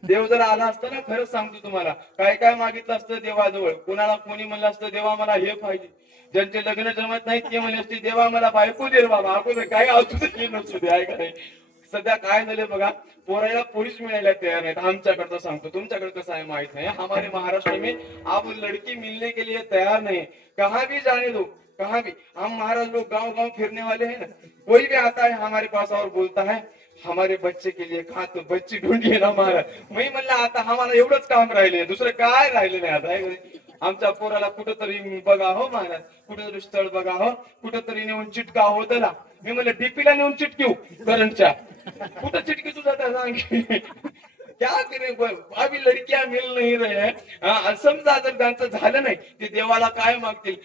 देव जर आला असतं ना, खरंच सांगतो तुम्हाला, काय काय मागितलं असतं देवाजवळ. कोणाला कोणी म्हणलं असतं, देवा मला हे पाहिजे. ज्यांचे लग्न जमत नाही ते म्हणले असते, देवा मला बायको दे बाबा. अगोदर काय असू दे, ऐका नाही. सध्या काय झालं बघा, पोरायला पोलीस मिळायला तयार नाहीत. आमच्याकडचं सांगतो, तुमच्याकडे कसं आहे माहित नाही. हमारे महाराष्ट्र में आप लड़की मिलने के लिए तयार नहीं. कहाँ भी जाने दो, कहाँ भी. हम महाराज लोग गांव गांव फिरने वाले हैं ना, कोई भी आता है हमारे पास और बोलता है, हमारे बच्चे के लिए कहा तो बच्ची ढूंढिए ना महाराज. मी म्हणलं आता आम्हाला एवढंच काम राहिले, दुसरं काय राहिले नाही आता. आमच्या पोराला कुठंतरी बघा हो महाराज, कुठंतरी स्थळ बघा हो, कुठंतरी नेऊन चिटका हो त्याला. मी म्हणलं डीपीला नेऊन चिटकीव करंटच्या. कुठं चिटकी तुझा त्या सांग. क्या करे, अभी लड़कियां मिल नहीं रहे हैं. समजा जर त्यांचं झालं नाही, ते देवाला काय मागतील,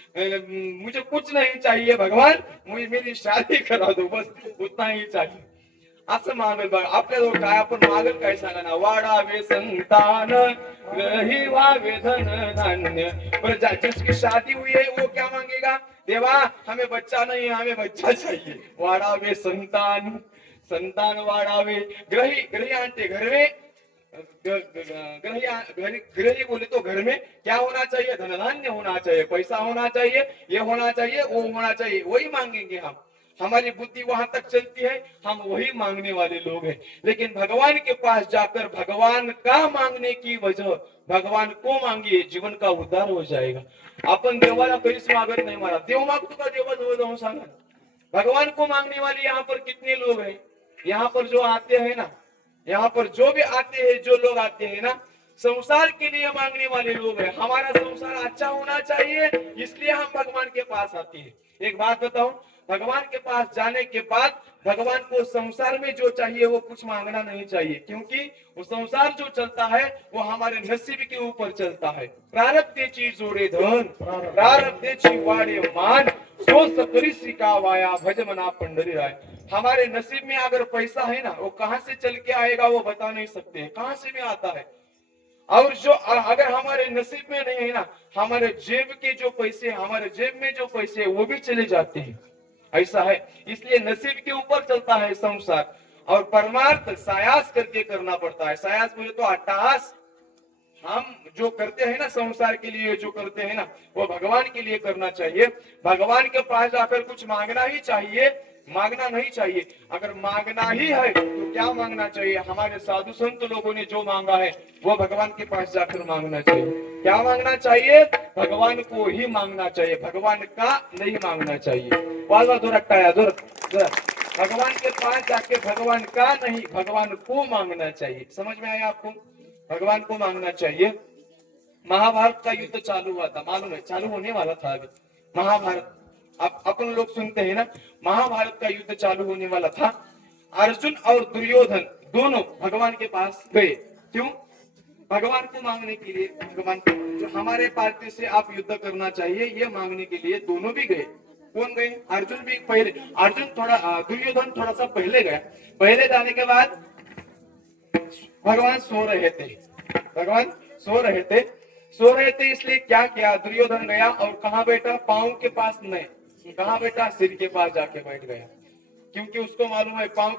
मुझे कुछ नहीं चाहिए भगवान, मुझे मेरी शादी करा दो बस, उतना ही चाहिए असं मागेल बघा. आपल्याजवळ काय आपण मागेल काय सांगा ना. वाढावे संतान, ग्रही व्हावे धन धान्य. पर जिसकी शादी हुई है वो क्या मांगेगा, देवा हमें बच्चा नहीं हमें बच्चा चाहिए. वाढावे संतान, संतान वाढावे, ग्रही ग्रही आणते घर में, ग्रही बोले तो घर में क्या होना चाहिए, धन धान्य होना चाहिए, पैसा होना चाहिए, ये होना चाहिए, वो होना चाहिए, वही मांगेंगे हम। हमारी बुद्धि वहां तक चलती है, हम वही मांगने वाले लोग हैं। लेकिन भगवान के पास जाकर भगवान का मांगने की वजह, भगवान को मांगिए, जीवन का उद्धार हो जाएगा। आपण देवाला कधीच मागत नाही, मला देव मागतो का, देवाजवळ जाऊन सांगा। भगवान को मांगने वाले यहाँ पर कितने लोग हैं? यहाँ पर जो आते हैं ना, यहाँ पर जो भी आते हैं, जो लोग आते हैं ना, संसार के लिए मांगने वाले लोग हैं। हमारा संसार अच्छा होना चाहिए, इसलिए हम भगवान के पास आते हैं। एक बात बताऊं, भगवान के पास जाने के बाद भगवान को संसार में जो चाहिए वो कुछ मांगना नहीं चाहिए, क्योंकि वो संसार जो चलता है वो हमारे नसीब के ऊपर चलता है। प्रारब्धेची जोडे धन, प्रारब्धेची वाडे मान, सो सकरी सिकावाया भज मना पंढरी राय। हमारे नसीब में अगर पैसा है ना, वो कहां से चल के आएगा वो बता नहीं सकते, कहां से भी आता है। और जो अगर हमारे नसीब में नहीं है ना, हमारे जेब के जो पैसे, हमारे जेब में जो पैसे वो भी चले जाते हैं, ऐसा है। इसलिए नसीब के ऊपर चलता है संसार, और परमार्थ सायास करके करना पड़ता है। सायास बोले तो अट्टहास, हम जो करते हैं ना संसार के लिए, जो करते हैं ना वो भगवान के लिए करना चाहिए। भगवान के पास जाकर कुछ मांगना ही चाहिए, मांगना नहीं चाहिए। अगर मांगना ही है तो क्या मांगना चाहिए? हमारे साधु संत लोगों ने जो मांगा है वो भगवान के पास जाकर मांगना चाहिए। क्या मांगना चाहिए? भगवान को ही मांगना चाहिए, भगवान का नहीं मांगना चाहिए। वाला जो रखता है भगवान के पास जाके भगवान का नहीं, भगवान को मांगना चाहिए। समझ में आया आपको? भगवान को मांगना चाहिए। महाभारत का युद्ध चालू हुआ था, मालूम है, चालू होने वाला था अभी महाभारत। अपन लोग सुनते हैं ना, महाभारत का युद्ध चालू होने वाला था। अर्जुन और दुर्योधन दोनों भगवान के पास गए। क्यों? भगवान को मांगने के लिए। भगवान जो हमारे पार्टी से आप युद्ध करना चाहिए ये मांगने के लिए दोनों भी गए। कौन गए? अर्जुन भी पहले, अर्जुन थोड़ा, दुर्योधन थोड़ा सा पहले गया। पहले जाने के बाद भगवान सो रहे थे, भगवान सो रहे थे, सो रहे थे। इसलिए क्या किया? दुर्योधन गया और कहाँ बैठा? पांव के पास नहीं, कहाँ बैठा? सिर के पास जाके बैठ गया। क्योंकि उसको मालूम है पांव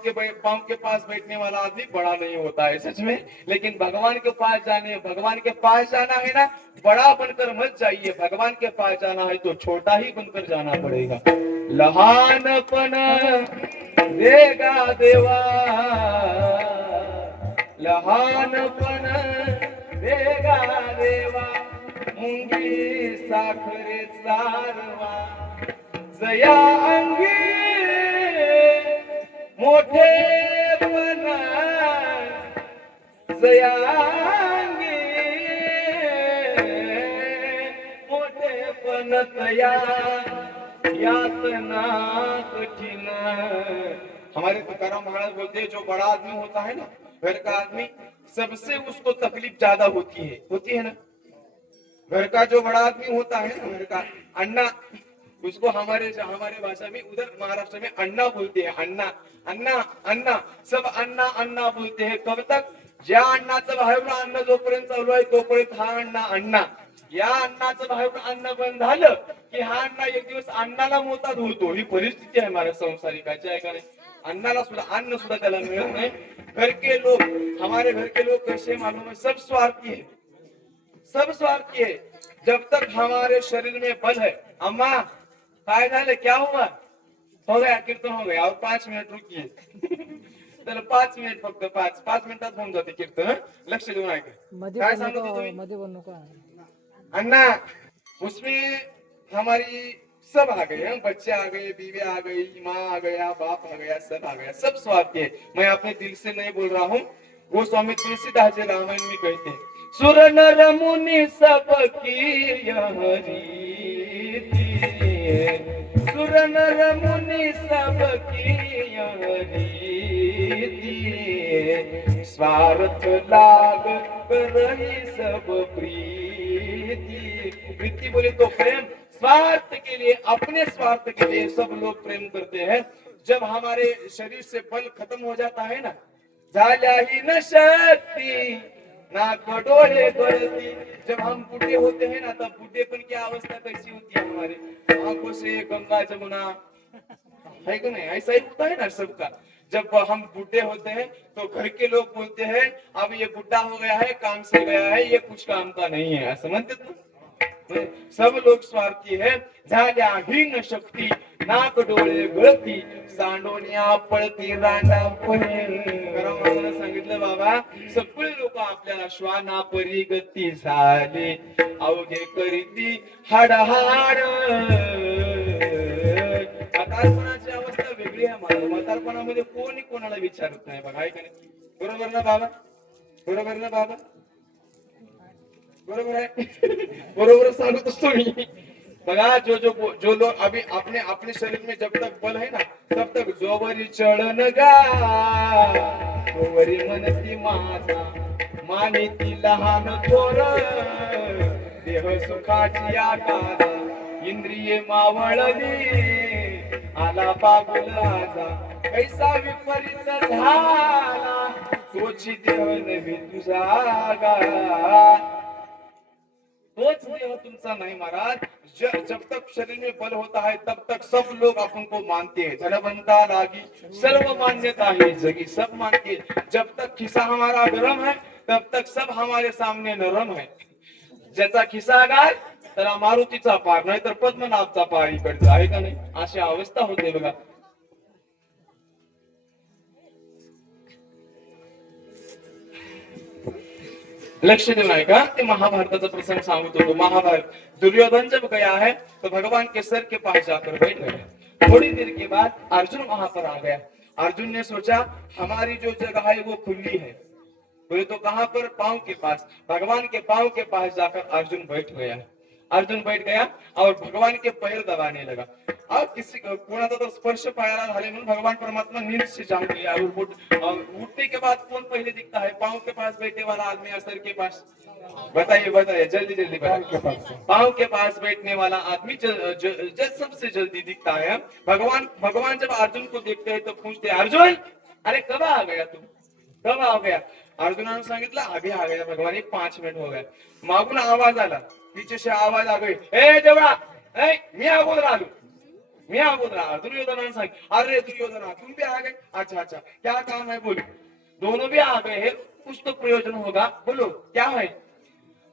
के पास बैठने वाला आदमी बड़ा नहीं होता है सच में। लेकिन भगवान के पास भगवान के पास जाना है ना, बड़ा बनकर मत जाइए। भगवान के पास जाना है तो छोटा ही बनकर जाना पड़ेगा। लहानपण देगा देवा, लहानपण देगा देवा, मुंगी साखरे सारवा, जया अंगी मोठेपणा, जया अंगी मोठेपण तया यातना कठिन। हमारे तुकाराम महाराज बोलते हैं, जो बड़ा आदमी होता है ना, घर का आदमी, सबसे उसको तकलीफ ज्यादा होती है ना। घर का जो बड़ा आदमी होता है ना, घर का अन्ना, उसको हमारे भाषा में, उधर महाराष्ट्र में अन्ना बोलते हैं। अन्ना अन्ना अन्ना, सब अन्ना अन्ना बोलते हैं। कब तक? ज्या अन्नाचं बाहेरून अन्न जोपर्यंत चालू आहे तोपर्यंत हा अण्णा अण्णा, या अन्नाचं बाहेरून अन्न बंद झालं की हा अण्णा एक दिवस अन्नाला मोताद होतो। ही परिस्थिती आहे माझ्या संसारिकाची, आहे का नाही? अन्नाला सुद्धा, अन्न सुद्धा त्याला मिळत नाही। घर के लोग, हमारे घर के लोग कैसे मालूम है? सब स्वार्थी है, सब स्वार्थी है। जब तक हमारे शरीर में बल है, अम्मा काय झाले, क्या हुआ? हो गया, कीर्तन हो गया, और 5 मिनट रुकिए। चलो 5 मिनिट, फक्त 5 मिनिटात होऊन जाते कीर्तन। लक्ष देऊन ऐका, काय सांगत होते तुम्ही? अन्ना, उसमें हमारी सब आ गए, बच्चे आ गए, बीवी आ गई, माँ आ गया, बाप आ गया, सब आ गया, सब स्वार्थी है। मैं अपने दिल से नहीं बोल रहा हूँ, वो स्वामी तुलसीदास जी रामायण में कहते हैं, सुर नर मुनि सबकी यह रीति, सुर नर मुनि सबकी यह रीति, स्वार्थ लाग करहि सब प्रीति। प्रीति बोले तो प्रेम, स्वार्थ के लिए, अपने स्वार्थ के लिए सब लोग प्रेम करते हैं। जब हमारे शरीर से बल खत्म हो जाता है ना, झाल्याही न शक्ति ना डोळे गळती। जब हम बूढ़े होते हैं ना, तब बूढ़ेपन की अवस्था कैसी होती है? हमारे आंखों से गंगा जमुना, है कि नहीं? ऐसा ही होता है ना सबका। जब हम बूढ़े होते हैं तो घर के लोग बोलते हैं अब ये बुढ़ा हो गया है, काम से गया है, ये कुछ काम का नहीं है, असं म्हणतात ना. सब लोग स्वार्थी है. झाल्या हीन शक्ती, नाक डोळे गळती, सांडोनिया पळती रांडा मला सांगितलं बाबा, सगळे लोक आपल्याला श्वाना परी गती झाले, अवघे करीती हाडाहाड. म्हातारपणाची अवस्था वेगळी आहे. मला म्हातारपणामध्ये कोणी कोणाला विचारत नाही बघा, आहे का नाही? बरोबर ना बाबा? बरोबर ना बाबा? बरोबर है. बरोबर सांगत असतो मी. बघा जो लोग अभी अपने अपने शरीर में जब तक बल है ना, तब तक जोवरी चढन गा तोवरी मनती माझा, मानिती लहान थोर, देह सुखाची आकारा, इंद्रिये मावळली, आला बाबुल आजा, कैसा विपरीत झाला, तोची देह नव्हे तुझा. तोच देह तुमचा नहीं महाराज. जब तक शरीर में बल होता है तब तक सब लोग अपन को मानते हैं. धनवंता लागी सर्व मान्यता है जगी, सब मानते हैं. जब तक खिसा हमारा गरम है तब तक सब हमारे सामने नरम है. ज्याचा खिसा गाल त्याला मारुतीचा पार, नाही तर पद्मनाभचा पार इकडचा, आहे का नाही? अशी अवस्था होते बघा. लक्ष देऊन ऐका, ते महाभारताचा प्रसंग सांगत होतो. महाभारत दुर्योधन जब गया है तो भगवान के सर के पास जाकर बैठ गया. थोड़ी देर के बाद अर्जुन वहां पर आ गया. अर्जुन ने सोचा हमारी जो जगह है वो खुली है. बोले तो कहां पर? पांव के पास. भगवान के पांव के पास जाकर अर्जुन बैठ गया. अर्जुन बैठ गया और भगवान के पैर दबाने लगा. अब किसी कोणाचा तो स्पर्श पायाला झाले म्हणून भगवान परमात्मा नींद से जाग गया. और उठने के बाद कौन पहले दिखता है? पांव के पास बैठे वाला आदमी या सर के पास? बताइए बताइए, जल्दी जल्दी बताइए. पांव के पास बैठने वाला आदमी सबसे जल्दी दिखता है. भगवान जब अर्जुन को देखते हैं तो पूछते हैं, अर्जुन अरे कब आ गया तू, कब आ गया? अर्जुनाने सांगितलं अभी आ गया भगवान, 5 मिनिट हो गए. मागून आवाज आला, पीछे से आवाज आ गई, ए देवड़ा, मी अगोदर आलो, मी अगोदर आलो. दुर्योधनाने सांगितलं, अरे दुर्योधना तुम भी आ गए, अच्छा अच्छा क्या काम है बोलो. दोनों भी आ गए हैं, कुछ तो प्रयोजन होगा, बोलो क्या है.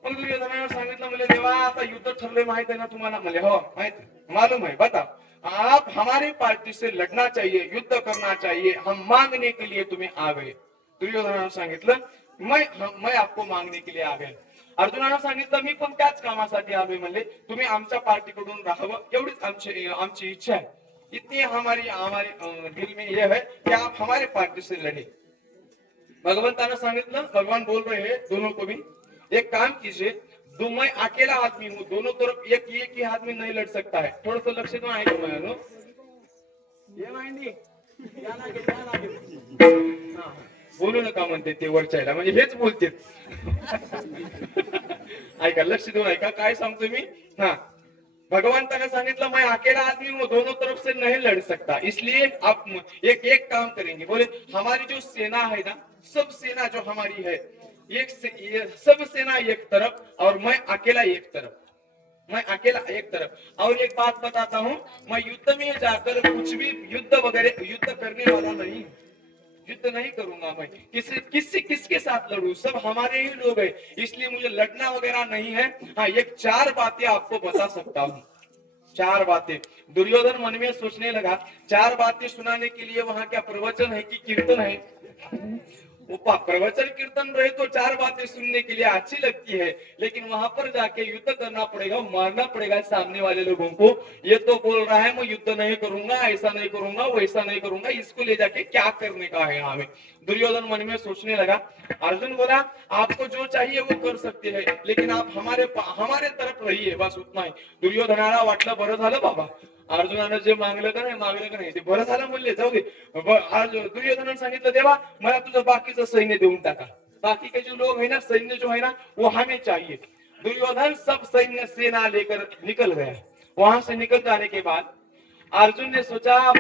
मग दुर्योधनाने सांगितलं, म्हणजे देवा आता युद्ध ठरले माहित आहे ना तुम्हाला? म्हणजे हो माहित, मालूम है, बता. आप हमारी पार्टी से लड़ना चाहिए, युद्ध करना चाहिए, हम मांगने के लिए तुम्हें आ गए. दुर्योधनाने सांगितलं, मैं आपको मांगने के लिए आ गए. अर्जुनाने सांगितलं, मी पण त्याच कामासाठी आलोय. म्हणले तुम्ही आमच्या पार्टीकडून राहावं एवढीच आमची इच्छा है. इतनी हमारी हमारे दिल में यह है कि आप हमारे पार्टी से लड़े. भगवंताने सांगितलं, भगवान बोल रहे हैं दोनों को भी, एक काम कीजिए, मैं अकेला आदमी हूँ, दोनों तरफ एक ही आदमी नहीं लड़ सकता है. थोड़ा सा लक्ष तो ऐका माझ्यानो. ये माहिती बोलू नका म्हणते ते वरच्याला, म्हणजे हेच बोलते. ऐका, लक्ष देऊन ऐका काय सांगतो मी. हा, भगवंताने सांगितलं, मैं अकेला आदमी हूँ, दोनों तरफ से नहीं लड़ सकता, इसलिए आप एक काम करेंगे. बोले हमारी जो सेना है ना, सब सेना जो हमारी है, सब सेना एक तरफ और मैं अकेला एक तरफ, मैं अकेला एक तरफ. और एक बात बताता हूँ, मैं युद्ध में जाकर कुछ भी युद्ध करने वाला नहीं, युद्ध नहीं करूंगा. मैं किसके साथ लड़ू, सब हमारे ही लोग हैं, इसलिए मुझे लड़ना वगैरह नहीं है. हाँ, एक 4 बातें आपको बता सकता हूँ, 4 बातें. दुर्योधन मन में सोचने लगा, 4 बातें सुनाने के लिए वहां क्या प्रवचन है कि कीर्तन है? प्रवचन कीर्तन रहे तो 4 बातें सुनने के लिए अच्छी लगती है, लेकिन वहां पर जाके युद्ध करना पड़ेगा, मारना पड़ेगा सामने वाले लोगों को. ये तो बोल रहा है मैं युद्ध नहीं करूंगा, ऐसा नहीं करूंगा, वैसा नहीं करूंगा, इसको ले जाके क्या करने का है हमें. दुर्योधन मन में सोचने लगा. अर्जुन बोला, आपको जो चाहिए वो कर सकते हैं, लेकिन आप हमारे तरफ रहिए, बस उतना ही. दुर्योधनाला वाटलं बरं झालं बाबा, अर्जुनानं जे मागलं का नाही ते बरं झालं म्हणले, जाऊ दे. दुर्योधनाने सांगितलं, देवा मला तुझं बाकीचं सैन्य देऊन टाका, बाकी के जो लोग है ना, सैन्य जो है ना वो हमें चाहिए. दुर्योधन सब सैन्य सेना लेकर निकल गया. वहां से निकल जाने के बाद अर्जुन ने सोचा,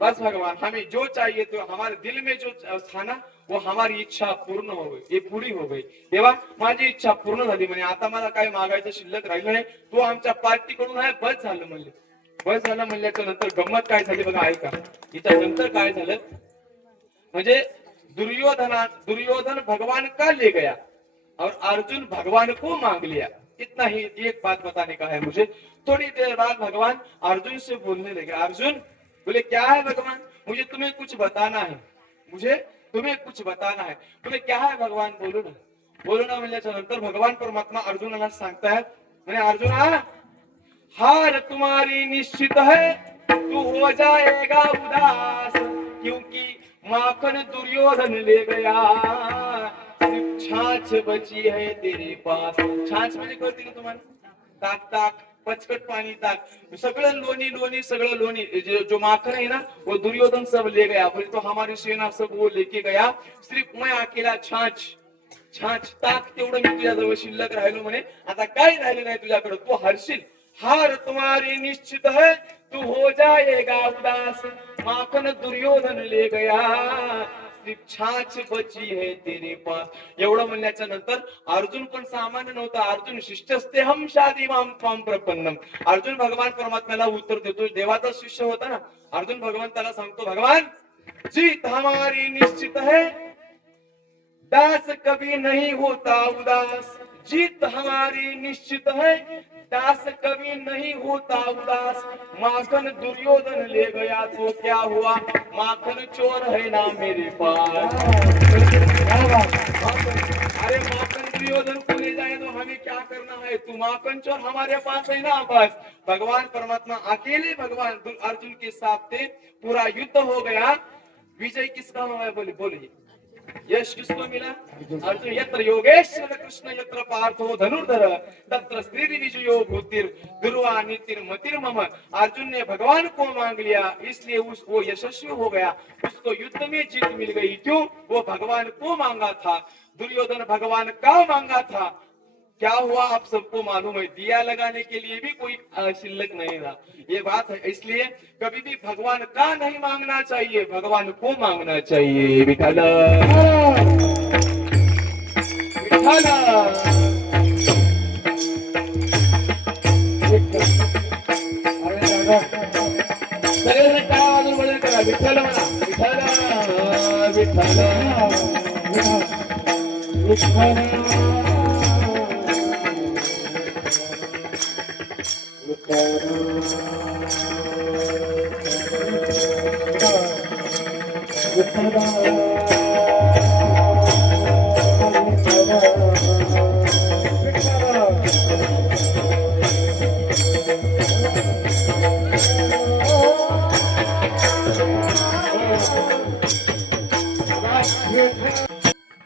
बस भगवान, हमें जो चाहिए तो हमारे दिल में जो था ना वो हमारी इच्छा पूर्ण हो गई, ये पूरी हो गई. तेव्हा माझी इच्छा पूर्ण झाली. म्हणे आता मला काय मागायचं शिल्लक राहिलं नाही, तो आमच्या पार्टीकडून आहे, बस झालं म्हणले. बस झालं म्हणल्याच्या नंतर गंमत काय झाली बघा, ऐका. हिच्या नंतर काय झालं, म्हणजे दुर्योधन भगवान का ले गया और अर्जुन भगवान को मांग लिया। इतना ही एक बात बताने का है मुझे। थोड़ी देर बाद भगवान अर्जुन से बोलने लगे। अर्जुन बोले क्या है भगवान, मुझे तुम्हें कुछ बताना है, मुझे तुम्हें कुछ बताना है। बोले क्या है भगवान, बोलो ना, बोलो ना। म्हणल्याच्या नंतर भगवान परमात्मा अर्जुनाला सांगतायत, म्हणे अर्जुना, हार तुम्हारी निश्चित है, तू हो जाएगा उदास, क्योंकि माखन दुर्योधन ले गया, सिर्फ छाछ बची है तेरे पास। छाछ म्हणजे कळते ना तुम्हाला, ताक ताक पचकट पानी ताक, सगळं लोणी लोणी सगळं लोणी, जो माखन है ना वो दुर्योधन सब ले गया। बोले तो हमारी सेना सब वो लेके गया, सिर्फ मैं अकेला छाछ छाछ ताक तेवढं मी तुझ्याजवळ शिल्लक राहिलो म्हणे। आता काय राहिलं नाही तुझ्याकडे, तू हरशील। हार तुम्हारी निश्चित है, तू हो जाएगा उदास, माखन दुर्योधन ले गया, सिर्फ छाछ बची है तेरे पास। एवढं म्हणल्याच्या नंतर अर्जुन पण सामान्य नव्हता। अर्जुन शिष्टस्ते हम शादी माम त्वाम प्रपन्नम। अर्जुन भगवान परमात्म्याला उत्तर देतो, देवाचा शिष्य होता ना। अर्जुन भगवंताला सांगतो, भगवान जीत हमारी निश्चित है, दास कभी नहीं होता उदास। जीत हमारी निश्चित है, दास कभी नहीं होता उदास। माखन दुर्योधन ले गया तो क्या हुआ, माखन चोर है ना मेरे पास। अरे माखन दुर्योधन को ले जाए तो हमें क्या करना है, तू माखन चोर हमारे पास है ना। बस भगवान परमात्मा अकेले भगवान अर्जुन के साथ थे, पूरा युद्ध हो गया। विजय किसका हुआ है, बोले बोलिए, यश किसको मिला, अर्जुन। यत्र योगेश्वर कृष्ण यत्र पार्थो धनुर्धर, तत्र स्त्री विजयो भूतिर दुर्वा नीतिर मतिर मम। अर्जुन ने भगवान को मांग लिया, इसलिए वो यशस्वी हो गया, उसको युद्ध में जीत मिल गई। क्यों, वो भगवान को मांगा था। दुर्योधन भगवान का मांगा था, क्या हुआ आप सबको मालूम है, दिया लगाने के लिए भी कोई शिल्लक नहीं रहा। ये बात है, इसलिए कभी भी भगवान का नहीं मांगना चाहिए, भगवान को मांगना चाहिए। विठल विठल सगळ्यांना काय वाजून बोलून करा, विठ्ठल म्हणा, विठ्ठल विठ्ठल विठ्ठल।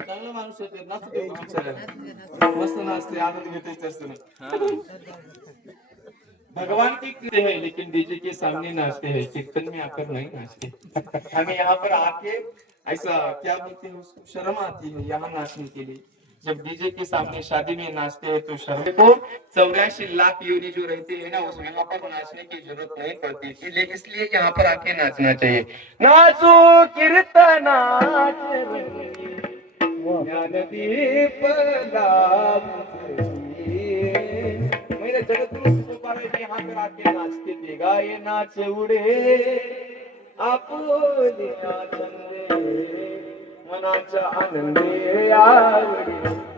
चांगला माणूस होते, मस्त नाचते, आनंद घेते असते। भगवान की कृपा है, लेकिन डीजे के सामने नाचते हैं, कीर्तन में आकर नहीं नाचते। हमें यहाँ पर आके ऐसा क्या बोलते हैं उसको, शर्म आती है यहाँ नाचने के लिए। जब डीजे के सामने शादी में नाचते हैं तो शर्म को 84 लाख योनि जो रहते हैं ना, उसमें यहाँ पर नाचने की जरूरत नहीं पड़ती, इसलिए यहाँ पर आके नाचना चाहिए। नाचो कीर्तना ज्ञानदीप मेरे जगत यहाँ पर आके नाचते थे, गाये नाच उडे आपुले नाचंदे मनाचा आनंदे आवडे।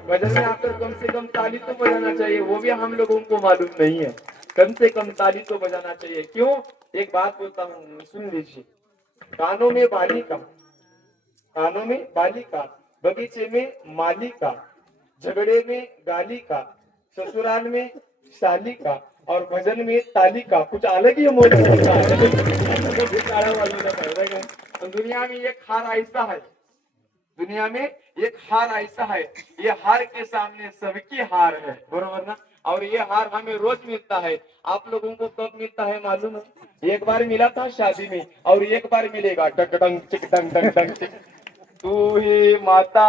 भजन में आकर कम से कम ताली तो बजाना चाहिए, वो भी हम लोगों को मालूम नहीं है। कम से कम ताली तो बजाना चाहिए। क्यों, एक बात बोलता हूँ, सुन लीजिए। कानों में बालिका, कानों में बालिका, बगीचे में मालिका, झगड़े में गाली का, ससुराल में शाली का, और भजन में ताली का। कुछ अलग ही मोल दुनिया में एक हार ऐसा है, दुनिया में एक हार ऐसा है, ये हार के सामने सबकी हार है, बरोबर ना। और ये हार हमें रोज मिलता है। आप लोगों को कब मिलता है मालूम है, एक बार मिला था शादी में, और एक बार मिलेगा डंग डंग चिक डंग डंग डंग चिक। तू ही माता,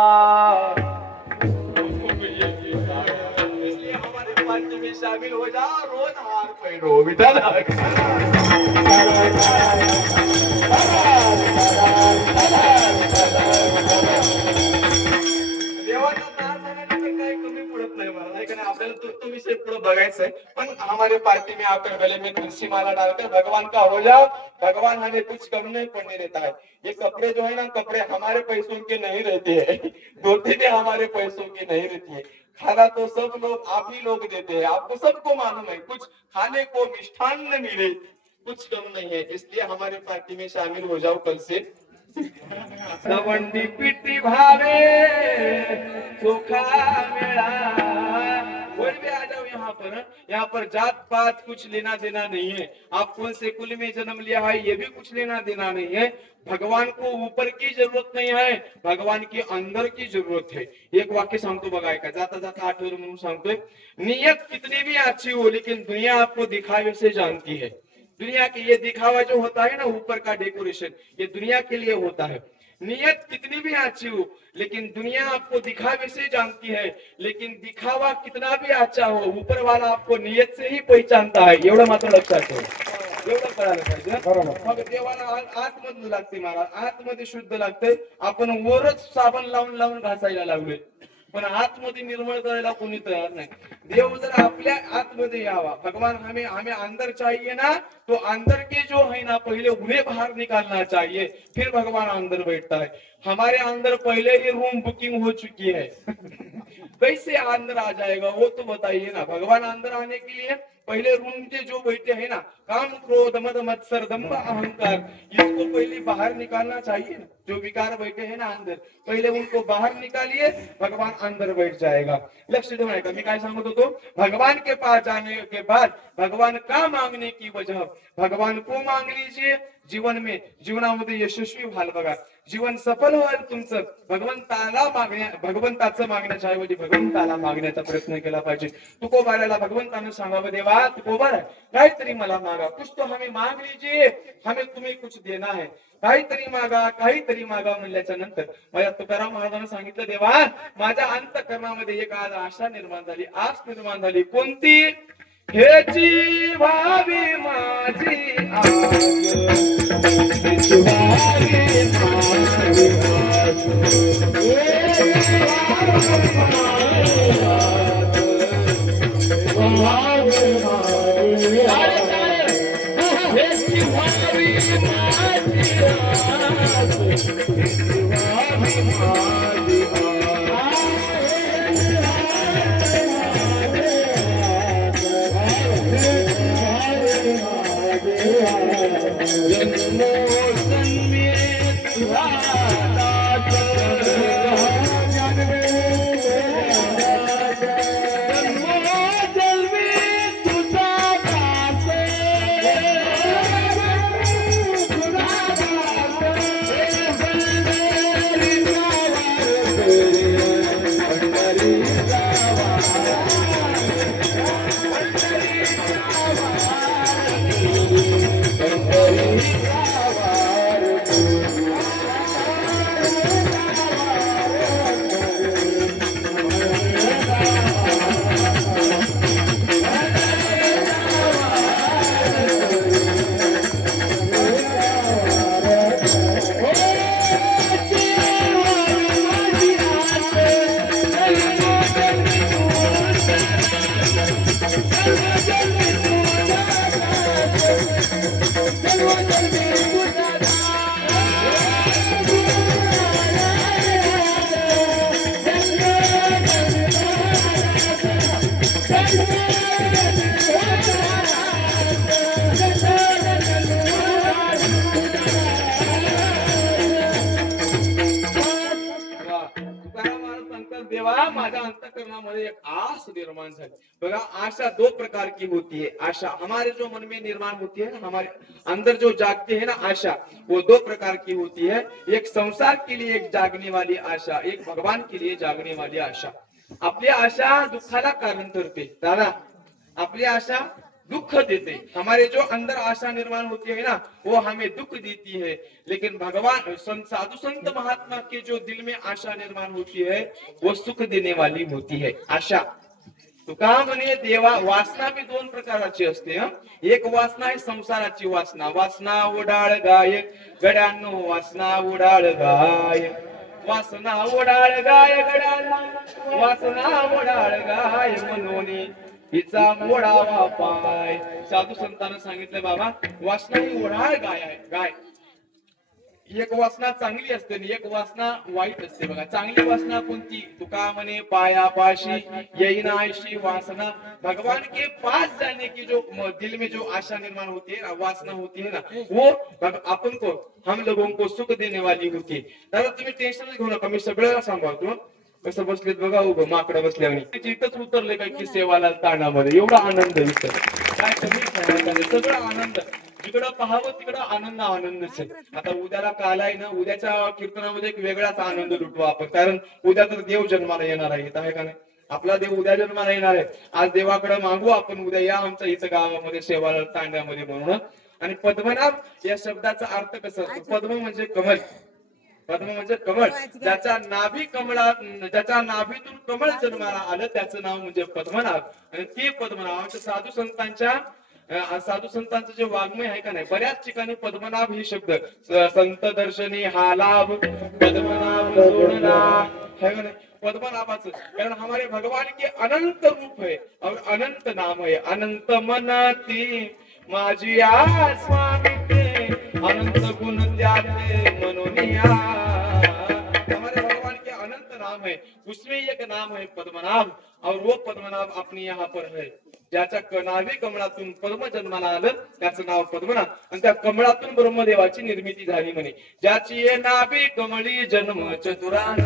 इसलिए हमारे पार्टी में शामिल हो जा, रोज हार पहनो। विठल देवाचा नाम झाल्यानंतर काही कमी पडत नाही मला, नाही का? आपल्याला तो विषय थोड़ा बगाइस है पर हमारे पार्टी में आकर गले में तुलसी माला डालकर भगवान का हो जाओ, भगवान हमें कुछ कम नहीं पड़ने देता है। ये कपड़े जो है ना, कपड़े हमारे पैसों के नहीं रहते हैं, धोती भी हमारे पैसों की नहीं रहती है, खाना तो सब लोग आप ही लोग देते हैं, आपको सबको मालूम है। कुछ खाने को मिष्ठान्न मिले कुछ कम नहीं है, इसलिए हमारे पार्टी में शामिल हो जाओ कल से। दवंडी पिट्टी भावे चोखा मेरा, कोई भी आ जाओ यहाँ पर। यहाँ पर जात पात कुछ लेना देना नहीं है, आप कौन से कुल में जन्म लिया है ये भी कुछ लेना देना नहीं है। भगवान को ऊपर की जरूरत नहीं है, भगवान के अंदर की जरूरत है। एक वाक्य सांगतो बघा, ऐका जाता जाता आठवलं म्हणून सांगतोय, नियत कितनी भी अच्छी हो लेकिन दुनिया आपको दिखावे से जानती है। दुनिया के ये दिखावा जो होता है ना, ऊपर का डेकोरेशन, ये दुनिया के लिए होता है। नियत कितनी भी अच्छी हो लेकिन दुनिया आपको दिखावे से जानती है, लेकिन दिखावा कितना भी अच्छा हो ऊपर वाला आपको नियत से ही पहचानता है, एवढं मात्र लक्षात ठेवा, एवढं कळायला पाहिजे। मग देवाला आतमधलं लागते महाराज, आतमध्ये शुद्ध लागतंय, आपण वरच साबण लावून लावून घासायला लागलोय, पण आतमध्ये निर्मळ करायला कोणी तयार नाही। देव जर आपल्या आतमध्ये यावा, भगवान हमें हमें अंदर चाहिए ना, तो अंदर के जो है ना पहले उन्हें बाहर निकालना चाहिए, फिर भगवान अंदर बैठता है। हमारे अंदर पहले ही रूम बुकिंग हो चुकी है कैसे अंदर आ जाएगा वो तो बताइए ना। भगवान अंदर आने के लिए पहले रूम के जो बैठे हैं ना, काम क्रोध मद मत्सर दंभ अहंकार, इसको पहले बाहर निकालना चाहिए। जो विकार बैठे हैं ना अंदर, पहले उनको बाहर निकालिए, भगवान अंदर बैठ जाएगा। लक्ष्य ठेवायचं, मी काय सांगत होतो, भगवान के पास जाने के बाद भगवान का मांगने की वजह, भगवान को मांग लीजिए, जीवन में जीवनामध्ये यशस्वी व्हाल बघा, जीवन सफल होईल तुमचं। भगवंताचं मागण्याच्या ऐवजी भगवंताला मागण्याचा प्रयत्न केला पाहिजे। तुकोबाराला भगवंताने सांगावं, देवा तुकोबारा काहीतरी मला मागा, कुछ तो हमें मांग लीजिए, हमें तुम्हें कुछ देना है, काहीतरी मागा काहीतरी मागा म्हणल्याच्या नंतर माझ्या तुकाराम महाराजांनी सांगितलं, देवा माझ्या अंतःकरणामध्ये एक आज आशा निर्माण झाली, आस निर्माण झाली, कोणती? हेची भावी माझी आस, हेची भावी माझी आस, देवा माझ्या अंतःकरणामध्ये एक आस निर्माण झाली बघा। आशा दो प्रकार की होती है, आशा हमारे जो मन में निर्माण होती है, हमारे अंदर जो जागते हैं ना आशा, वो दो प्रकार की होती है। एक संसार के लिए एक जागने वाली आशा, एक भगवान के लिए जागने वाली आशा। आपली आशा दुःखाला कारण ठरते दादा, आपली आशा दुख देते। हमारे जो अंदर आशा निर्माण होती है ना, वो हमें दुख देती है, लेकिन भगवान साधु संत महात्मा के जो दिल में आशा निर्माण होती है, वो सुख देने वाली होती है आशा। तुका म्हणे देवा वासना भी दोन प्रकाराची असते। एक वासना आहे संसाराची वासना, वासना उडाळ गाय गड्यांनो, वासना उडाळ गाय, वासना उडाळ गाय गड्यांनो, वासना उडाळ गाय मनोनी हिचा मोडावा पाय. साधू संतांना सांगितलं बाबा वासना ही ओढाळ गाय आहे. गाय एक वासना चांगली असते आणि एक वासना वाईट असते बघा. चांगली वासना कोणती? तुका म्हणे पायापाशी येईन आयशी वासना भगवान के पास जाने की जो दिल में जो आशा निर्माण होती है, वासना होती है ना, वो अपन को हम लोगों को सुख देने वाली होती है. दादा तुम्ही टेन्शन घेऊ नका, मी सगळं सांभाळतो. कसं बसलेत बघा उभं माकडं बसल्यावर. इथंच उतरले काय की सेवाला ताणामध्ये एवढा आनंद इथं काय कमी सगळं आनंद. जिकडं पाहावं तिकडं आनंद आनंदच आहे. आता उद्याला काल आहे ना, उद्याच्या कीर्तनामध्ये एक वेगळाच आनंद लुटू आपण, कारण उद्या तर देव जन्माला येणार आहे. आहे का नाही? आपला देव उद्या जन्माला येणार आहे. आज देवाकडे मागू आपण उद्या या आमच्या इथं गावामध्ये सेवाला तांड्यामध्ये म्हणून. आणि पद्मनाभ या शब्दाचा अर्थ कसा असतो? पद्म म्हणजे कमल. पद्म म्हणजे कमळ. ज्याच्या नाभी कमळा, ज्याच्या नाभीतून कमळ जन्माला आलं त्याचं नाव म्हणजे पद्मनाभ. आणि ते पद्मनाभ साधू संतांचं जे वाङ्मय आहे का नाही, बऱ्याच ठिकाणी पद्मनाभ ही शब्द संत दर्शनी हा लाभ पद्मनाभ सोडला है का नाही. पद्मनाभाचं कारण हमारे भगवान के अनंत रूप है और अनंत नाम है. अनंत मनती माझी स्वामी ते अनंत गुण त्याचे मनोनिया. हमारे भगवान के अनंत नाम है, उसमें एक नाम है पद्मनाभ. और वो पद्मनाभ अपने यहाँ पर है. ज्याच्या नाभी कमळातून पद्म जन्माला आलं त्याचं नाव पद्मनाभ. आणि त्या कमळातून ब्रह्मदेवाची निर्मिती झाली म्हणे. ज्याची नाभी कमळी जन्म चतुरान.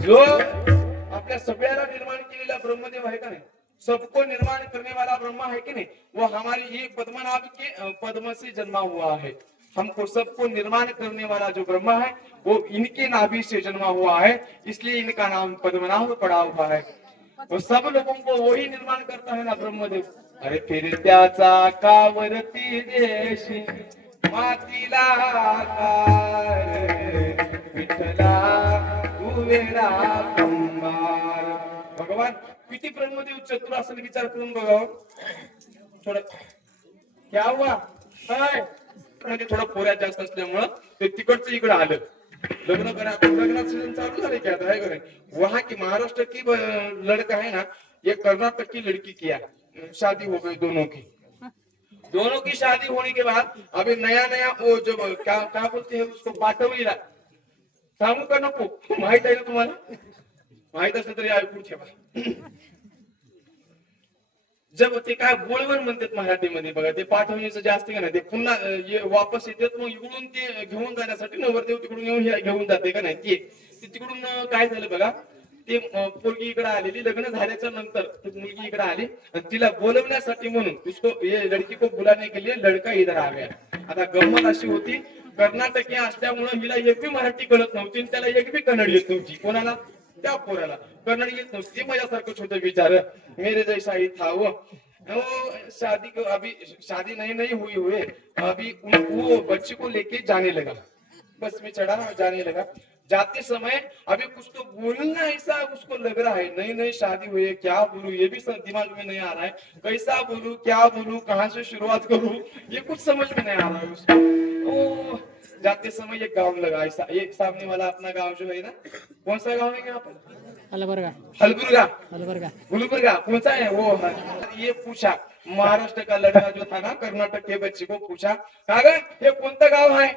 जो आपल्या सगळ्याला निर्माण केलेला ब्रह्मदेव आहे का नाही, सबको निर्माण करने वाला ब्रह्मा है कि नहीं, वो हमारी ये पद्मनाभ के पद्म से जन्मा हुआ है. हमको सबको निर्माण करने वाला जो ब्रह्मा है वो इनके नाभि से जन्मा हुआ है, इसलिए इनका नाम पद्मनाभ पड़ा हुआ है. वो सब लोगों को वही निर्माण करता है ना ब्रह्मदेव. अरे फिर त्याचा कावरती देशी मातीला विठ्ठला तू वेडा कुंभार. भगवान किती ब्रह्मदेव चतुर असेल विचार करून बघावं. थोडं क्या हुआ काय म्हणजे थोडं पोऱ्यात जास्त असल्यामुळं ते तिकडचं इकडं आलं. लग्न करा, लग्नाचं सीजन चालू झाले की आता आहे का नाही. वहां की महाराष्ट्र की लड़का है ना, ये कर्नाटक की लड़की किया शादी हो गई दोनों की शादी होने के बाद अभी नया नया वो जो क्या बोलते हैं उसको पाठवलीला सांगू का नको माहित आहे ना तुम्हाला? माहित असलं तरी ऐकून ठेवा. जब ते काय बोळवण म्हणतात मराठीमध्ये बघा, ते पाठवणीचं जास्त का नाही, ते पुन्हा वापस येतात मग इकडून ते घेऊन जाण्यासाठी नवरदेव तिकडून येऊन घेऊन जाते का नाही. ते तिकडून काय झालं बघा, ते पोरगी इकडे आलेली, लग्न झाल्याच्या नंतर ती मुलगी इकडे आली आणि तिला बोलवण्यासाठी म्हणून उसको ये लड़की को बुलाने के लिए लड़का इधर आ गया. आता गंमत अशी होती, कर्नाटकी असल्यामुळे हिला एक बी मराठी कळत नव्हती त्याला एक बी कन्नड येत नव्हती. कोणाला? त्या पोराला कन्नड येत नव्हती. माझ्यासारखं छोटं विचार मेरे जैसा ही था वो. शादी को अभी शादी नहीं हुई हुए अभी वो बच्ची को लेके जाने लगा. बस में चढ़ा जाने लगा. जाते समय अभी कुछ तो बोलना ऐसा उसको लग रहा है, नई नई शादी हुई है, क्या बोलूं ये भी दिमाग में नहीं आ रहा है. कैसा बोलूं, क्या बोलूं, कहाँ से शुरुआत करूं, ये कुछ समझ में नहीं आ रहा है उसको. जाते समय एक गांव लगा ऐसा, एक सामने वाला अपना गांव जो है ना, कौन सा गांव है यहाँ पर? गुलबर्गा कौन सा है वो. ये पूछा महाराष्ट्र का लड़का जो था ना, कर्नाटक के बच्चे को पूछा, कागा ये कौन सा गांव है,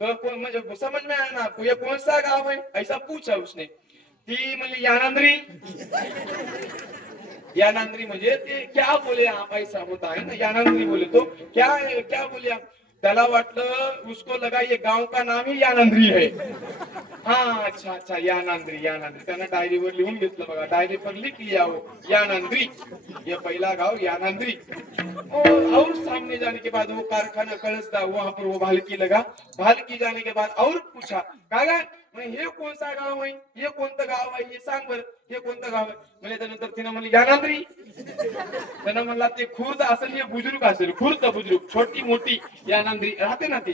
मुझे समझ में आया ना आपको, ये कौन सा गांव है, ऐसा पूछा उसने. ती म्हणजे यानांद्री. यानांद्री म्हणजे ते क्या बोले आप, ऐसा होता है ना, यानांद्री बोले तो क्या बोले आप. त्याला वाटलं, उसको लगा ये गांव का नाम ही यानांद्री है. हाँ अच्छा यानांद्री. त्यानं डायरीवर लिहून घेतलं बघा, डायरी पर लिख लिया हो यानांद्री, ये पहला गांव यानांद्री. और सामने जाने के बाद वो कारखाना कळसदा वहां पर वो भालकी लगा. भालकी जाने के बाद और पूछा, कागा हे कौन सा गाव आहे, हे कोणतं गाव आहे, हे सांग बर, हे कोणतं गाव आहे. म्हणजे त्यानंतर तिनं म्हणली यानांद्री. त्यानं म्हणला ते खुर्द असेल, हे बुजुर्ग असेल, खुर्द बुजुर्ग, छोटी मोठी यानांद्री राहते ना ते,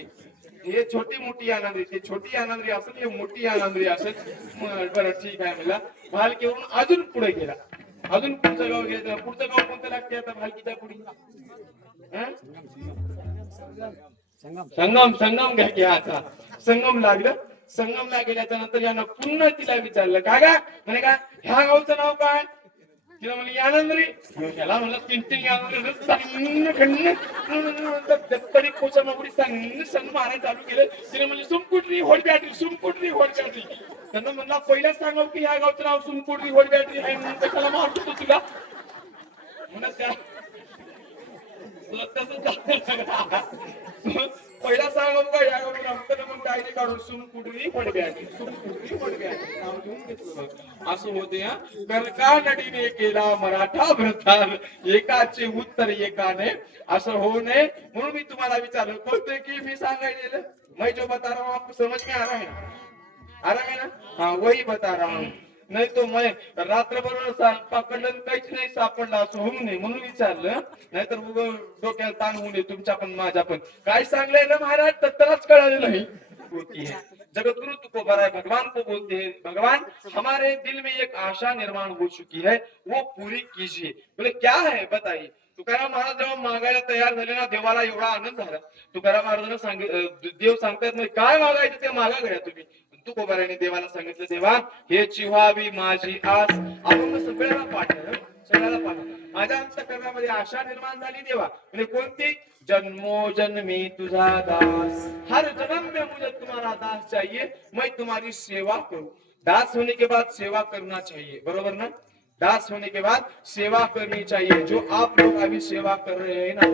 हे छोटी मोठी यानांद्री, ते छोटी यानांद्री असेल, हे मोठी यानांद्री असेल. बरं ठीक आहे म्हणला. भालकीवरून अजून पुढे गेला. अजून पुढचं गाव गेलं. पुढचं गाव कोणतं लागते आता भालकीच्या पुढे? संगम घ्या की. आता संगम लागलं. संगमला गेल्याच्या नंतर यानं पुन्हा तिला विचारलं, का गा म्हणे का ह्या गावचं नाव काय. तिला म्हणली आनंद रे याला म्हणलं तीन तरी कोचा नोकरी सण मारायला चालू केलं. तिने म्हणली सुमकुटरी होड बॅटरी सुमकुटरी होड बॅटरी. त्यांना म्हणला पहिल्याच सांगाव की ह्या गावचं नाव सुमकुटरी होड बॅटरी आहे म्हणून कशाला मारतो तुला म्हणत त्या पहिला सांगाव का या गावचं नाव मग डायरी काढून सुमकुटरी होड बॅटरी सुमकुटरी होड बॅटरी नाव घेऊन घेतलं. असं होते हा कर्नाटकीने केला मराठा प्रधान एकाचे उत्तर एकाने असं होऊ नये म्हणून मी तुम्हाला विचारलं कोणते की मी सांगायला मैं जो बता रहा हूँ आपको समझ में आ रहा है ना आ रहा है ना हाँ वही बता रहा हूँ नाही तो मैं रात्रभर पकडलं काहीच नाही सापडला असं होऊ नये म्हणून विचारलं नाहीतर डोक्याला ताण होऊ नये तुमच्या पण माझ्या पण काय सांगलंय ना महाराज तर त्यालाच कळालं नाही होती है जगत गुरु तुको बड़ा भगवान को बोलते हैं भगवान हमारे दिल में एक आशा निर्माण हो चुकी है वो पूरी कीजिए बोले क्या है बताइए. तुकाराम महाराज जेव्हा मागायला तयार झाले ना देवाला एवढा आनंद झाला. तुकाराम महाराजांना देव सांगतात नाही काय मागायचं ते मागा गड्या तुम्ही. तुकोबाराने देवाला सांगितलं देवा हे चिव्हावी माझी आस आपण सगळ्याला पाठवलं सगळ्याला पाठवलं माझ्या अंतःकरणामध्ये आशा निर्माण झाली देवा म्हणजे कोणती जन्मो जन्मी तुझा दास हर जन्म में मुझे तुम्हारा दास चाहिए मैं तुम्हारी सेवा करूं. दास होने के बाद सेवा करना चाहिए बरोबर ना. दास होने के बाद सेवा करनी चाहिए. जो आप लोग अभी सेवा कर रहे हैं ना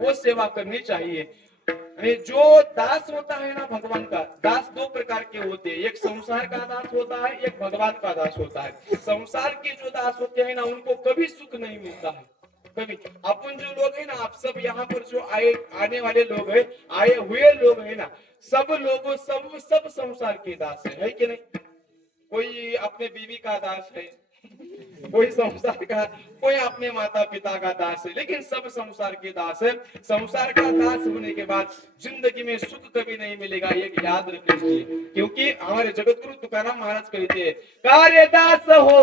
वो सेवा करनी चाहिए. जो दास होता है ना भगवान का दास दो प्रकार के होते हैं. एक संसार का दास होता है एक भगवान का दास होता है. संसार के जो दास होते हैं ना उनको कभी सुख नहीं मिलता है कभी. अपन जो लोग हैं ना आप सब यहाँ पर जो आने वाले लोग हैं आए हुए लोग हैं ना सब लोग सब संसार के दास है कि नहीं. कोई अपने बीवी का दास है कोई संसार का कोई अपने माता पिता का दास है लेकिन सब संसार के दास है. संसार का दास होने के बाद जिंदगी में सुख कभी नहीं मिलेगा ये याद रख लीजिए. क्योंकि हमारे जगत गुरु तुकाराम महाराज कहते हैं कार्य दास हो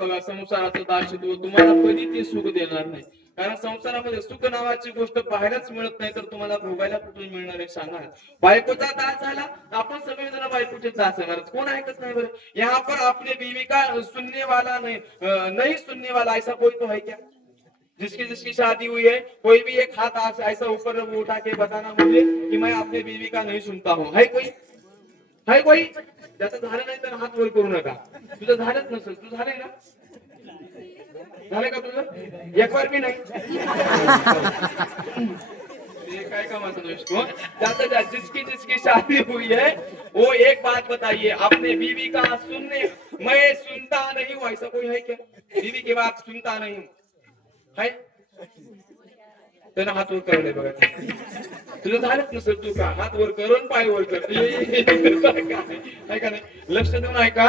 बघा संसाराचं दासित्व तुम्हाला कधी ते सुख देणार नाही. कारण संसारामध्ये सुख नावाची गोष्ट पाहायलाच मिळत नाही तर तुम्हाला भोगायला कुठून मिळणार आहे सांगा. बायकोचा दास झाला आपण सगळेजण बायकोचे दास आहे. कोण ऐकत नाही बरं. यहाँ पर आपने बीवी का सुनने वाला नहीं सुनने वाला ऐसा कोई तो है क्या. जिसकी जिसकी शादी हुई है कोई भी एक हाथ ऐसा ऊपर उठा के बताना मुझे कि मैं अपने बीवी का नहीं सुनता हूँ. है कोई त्याचं झालं नाही तर हात वर करू नका. तुझं झालंच नसेल तू झालंय ना झालंय का तुझं एक बार भी नाही. काय कामाचा दोस्तो ज्यादा जिसकी जिसकी शादी हुई है वो एक बात बताइए अपने बीवी का सुनने मैं सुनता नहीं हूँ ऐसा कोई है क्या. बीवी की बात सुनता नहीं हूँ है त्यानं हात वर करले बघा. तुझं झालंच नसेल तू का हात वर करून पाय वर कर का नाही लक्ष देऊन ऐका.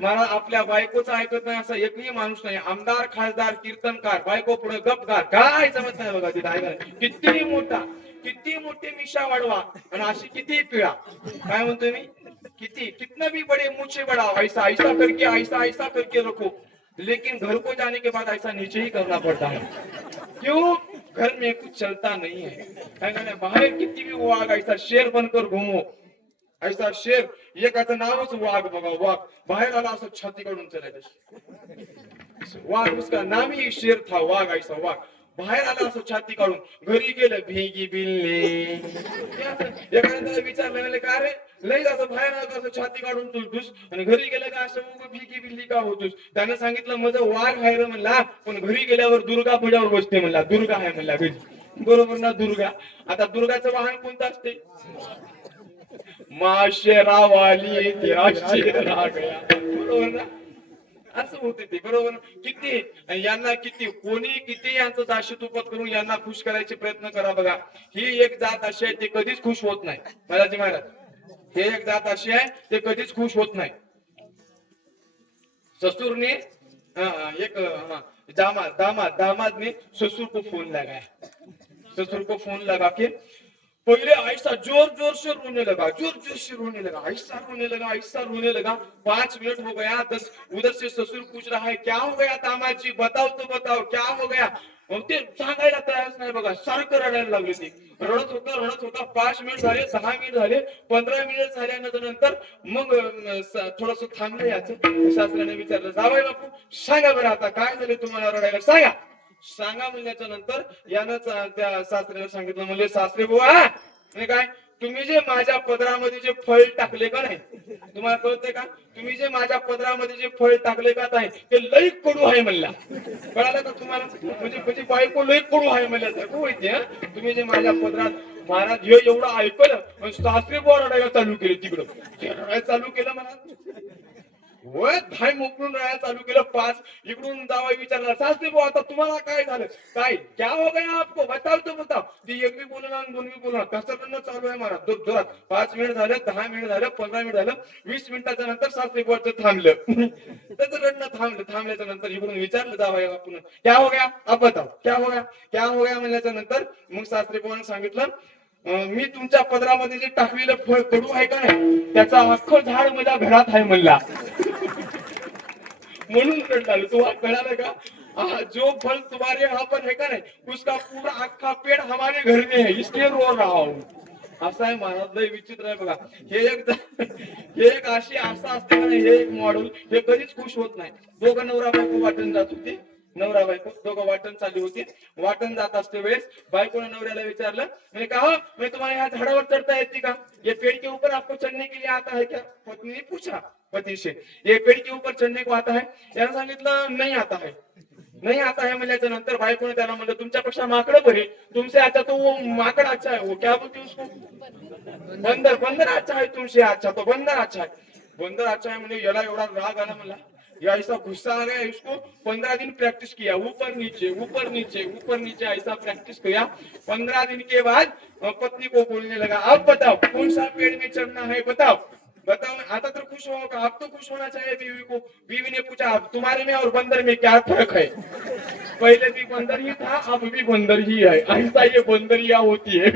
मला आपल्या बायकोचं ऐकत नाही असा एकही माणूस नाही. आमदार, खासदार, कीर्तनकार, बायको पुढे गपगार, काय जमत नाही बघा तिथे ऐकायला. किती मोठा, किती मोठी मिशा वाढवा आणि अशी किती पिळा. काय म्हणतोय मी, किती कितना भी बड़े मुझसे बड़ा, ऐसा ऐसा ऐसा करके रखो, लेकिन घर को जाने के बाद ऐसा नीचे ही करना पड़ता है. क्यों, घर में कुछ चलता नहीं है. है ना? बाहेर किती भी वाघ ऐसा शेर बनकर घुमो, ऐसा शेर, एकाचं नावच वाघ बघा, वाघ बाहेर आला असं छाती काढून चालायचं. वाघ, उसका नाम ही शेर था, वाघ ऐसा वाघ. बाहेर आला असं छाती काढून, घरी गेलं भिगी बिल्ली. एखाद्याला विचारलं का रे लई असं बाहेर आलं असं छाती काढून तुलतोस आणि घरी गेलं का असं उगं भिगी बिल्ली का होतोस. त्यानं सांगितलं माझं वाघ आहे रे म्हणला, पण घरी गेल्यावर दुर्गा पुजावर बसते म्हणला, दुर्गा आहे म्हणला घरी. बरोबर ना, दुर्गा. आता दुर्गाचं वाहन कोणतं असते, माशेरावाली तेरा शेरा गया. बरोबर ना, असं होते ते. बरोबर. किती यांना, किती कोणी किती यांचं दाशतुपत करून यांना खुश करायचे प्रयत्न करा बघा, ही एक जात अशी आहे ते कधीच खुश होत नाही. महाराज महाराज, हे एक जात अशी आहे ते कधीच खुश होत नाही. ससुर ने दामाद ने ससुर को फोन लगाया. ससुर को फोन लगा के पहले ऐसा जोर जोर से रोने लगा, जोर जोर से रोने लगा, ऐसा रोने लगा, ऐसा रोने लगा. 5 मिनट हो गया, 10 उधर से ससुर पूछ रहा है क्या हो गया दामाद जी, बताओ तो बताओ क्या हो गया. मग ते सांगायला तयारच नाही बघा, सारखं रडायला लागले ते. रडत होता. 5 मिनिट झाले, 10 मिनिट झाले, 15 मिनिट झाल्यानंतर मग थोडस थांबलं याचं. सासऱ्याने विचारलं, जावई बापू सांगा बरं आता काय झालं तुम्हाला रडायला, सांगा म्हणल्याच्या नंतर यानं त्या सासऱ्याला सांगितलं, म्हणजे सासरे बुवा म्हणजे काय, तुम्ही जे माझ्या पदरामध्ये जे फळ टाकले का नाही, तुम्हाला कळतंय का, तुम्ही जे माझ्या पदरामध्ये जे फळ टाकले का नाही ते लई कडू आहे म्हणला. कळालं का तुम्हाला, म्हणजे बायको लई कडू आहे म्हणल्यासारखं होते. तुम्ही जे माझ्या पदरात, महाराज हे एवढं ऐकलं सासरे बुवा रडायला चालू केले. तिकडं रडायला चालू केलं म्हणा, होय धाय मोकळून राहायला चालू केलं. 5 इकडून जावा विचारला, सासरे भाऊ आता तुम्हाला काय झालं, काय क्या हो गया आपको, बताओ तो बताओ. ती एक बी बोलला आणि दोन बी बोलला, त्याचं रडणं चालू आहे मला जोरात. 5 मिनिट झालं, 10 मिनिट झालं, 15 मिनिट झालं, 20 मिनिटाच्या नंतर सासरे भाऊचं थांबलं. त्याचं रडणं थांबल्याच्या नंतर इकडून विचारलं जावा आपण, क्या हो गया आप बताओ, क्या हो गया म्हणल्याच्या नंतर मग सासरे भाऊने सांगितलं, मी तुमच्या पदरामध्ये जे टाकलेलं फळ कडू आहे का नाही, त्याचा अख्खं झाड माझ्या घरात आहे म्हणला. म्हणून रडला. तुम्हाला कळालं का, जो फल तुम्हारे यहाँ पर है का नहीं, उसका पूरा अख्खा पेड़ हमारे घर में है, इसलिए रो रहा हूँ. असं आहे महाराज, लय विचित्र आहे बघा. हे एक अशी आशा असते का नाही, हे एक मॉडेल, हे कधीच खुश होत नाही. दोघं नवरा बायको वाटून जात होते, नवरा बायको दोघं वाटण चालली होती. वाटण जात असते वेळेस बायकोने नवऱ्याला विचारलं, म्हणजे का हो मैं तुम्हाला ह्या झाडावर चढता येते का, ये पेड़ के ऊपर आपको चढ़ने के लिए आता है क्या. पत्नी ने पूछा पति से, ये पेड़ के ऊपर चढ़ने को आता है. यानं सांगितलं नहीं आता है. नहीं आता है म्हणल्याच्या नंतर बायकोने त्याला म्हणलं, तुमच्यापेक्षा माकड बरे, तुमसे अच्छा तो वो माकड अच्छा है, वो क्या बोलते उसको, बंदर अच्छा है, तुमसे अच्छा तो बंदर अच्छा है. बंदर अच्छा है म्हणजे याला एवढा राग आला म्हणला, या ऐसा गुस्सा आ गया इसको. 15 दिन प्रैक्टिस किया, ऊपर नीचे ऐसा प्रैक्टिस किया. 15 दिन के बाद पत्नी को बोलने लगा, अब बताओ कौन सा पेड़ में चढ़ना है, बताओ. आता तो खुश हो का, अब तो खुश होना चाहिए बीवी को. बीवी ने पूछा, अब तुम्हारे में और बंदर में क्या फर्क है. पहले भी बंदर ही था, अब भी बंदर ही है, ऐसा ये बंदरिया होती है.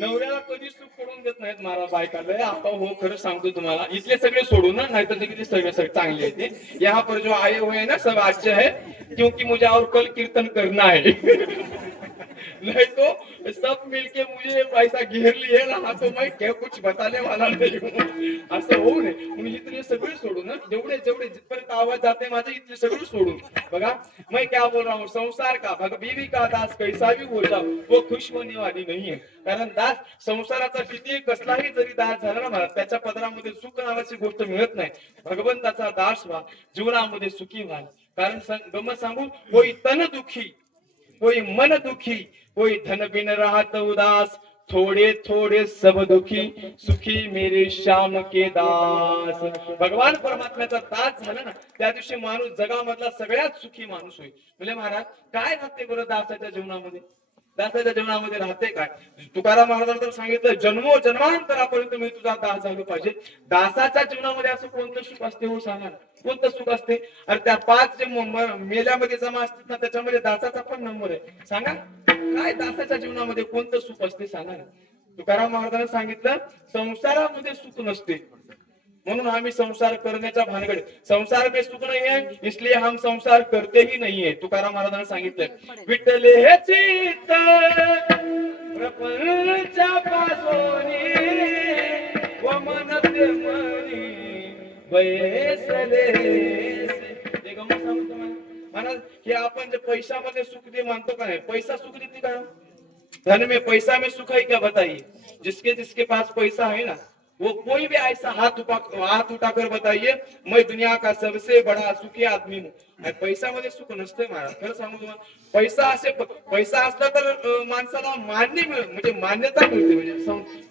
नवऱ्याला कधी सुख पडून देत नाहीत महाराज बायकाला. आता हो खरं सांगतो तुम्हाला, इथले सगळे सोडून ना, नाही तर किती सगळे चांगले आहेत. यहाँ पर जो आए हुए हैं ना सब अच्छे है, क्योंकि मुझे और कल कीर्तन करना है. नहीं तो सब मिलके मुझे ऐसा घेर लिए रहा तो मैं क्या कुछ बताने वाला नहीं हूँ. असं होऊ नये म्हणून इथले सगळे सोडून ना, जेवढे जिथपर्यंत आवाज जाते माझे इथले सगळे सोडून बघा. मैं क्या बोल रहा हूँ, संसार का बीवी का दास कैसा भी हो जाओ वो खुश होने वाली नहीं है. कारण दास, संसाराचा किती कसलाही जरी दास झाला ना महाराज, त्याच्या पदरामध्ये सुख नावाची गोष्ट मिळत नाही. भगवंताचा दास व्हा, जीवनामध्ये सुखी व्हा. कारण गमत सांगू, कोई तन दुखी, कोई मन दुखी, कोई धन बिन राहत उदास, थोड़े थोड़े सब दुखी सुखी मेरे श्याम के दास. भगवान परमात्म्याचा दास झाला ना त्या दिवशी माणूस जगामधला सगळ्यात सुखी माणूस होईल. म्हणजे महाराज काय राहते बरं दासाच्या जीवनामध्ये? दासाच्या जीवनामध्ये राहते काय? तुकाराम महाराजांनी तर सांगितलं जन्मोजन्मांतरापर्यंत मी तुझा दास झालो पाहिजे. दासाच्या जीवनामध्ये असं कोणतं सुख असते हो सांगा ना? कोणतं सुख असते? अरे त्या 5 जे मेल्यामध्ये जमा असतात ना त्याच्यामध्ये दासाचा पण नंबर आहे. सांगा काय दासाच्या जीवनामध्ये कोणतं सुख असते सांगा ना? तुकाराम महाराजांनी सांगितलं संसारामध्ये सुख नसते म्हणून आम्ही संसार करण्याच्या भानगड. संसार में सुख नहीं है इसलिए हम संसार करते ही नहीं है. तुकाराम महाराजांनी सांगितलं विठ्ठले हे चित्त प्रपंचा पासोनी व मनते मनी बैसले. हे गमत सांगतो मला हे आपण जे पैशामध्ये सुख दे मानतो का नाही? पैसा सुख देते का? धन में पैसा में सुख है क्या बताइए? जिसके जिसके पास पैसा है ना वो कोई भी ऐसा हाथ उठाकर बताइए मैं दुनिया का सबसे बड़ा सुखी आदमी हूँ. पैसा मध्ये सुख नसते महाराज. खरं सांगू तुम्हाला पैसा असला तर माणसाला म्हणजे मान्यता मिळते. म्हणजे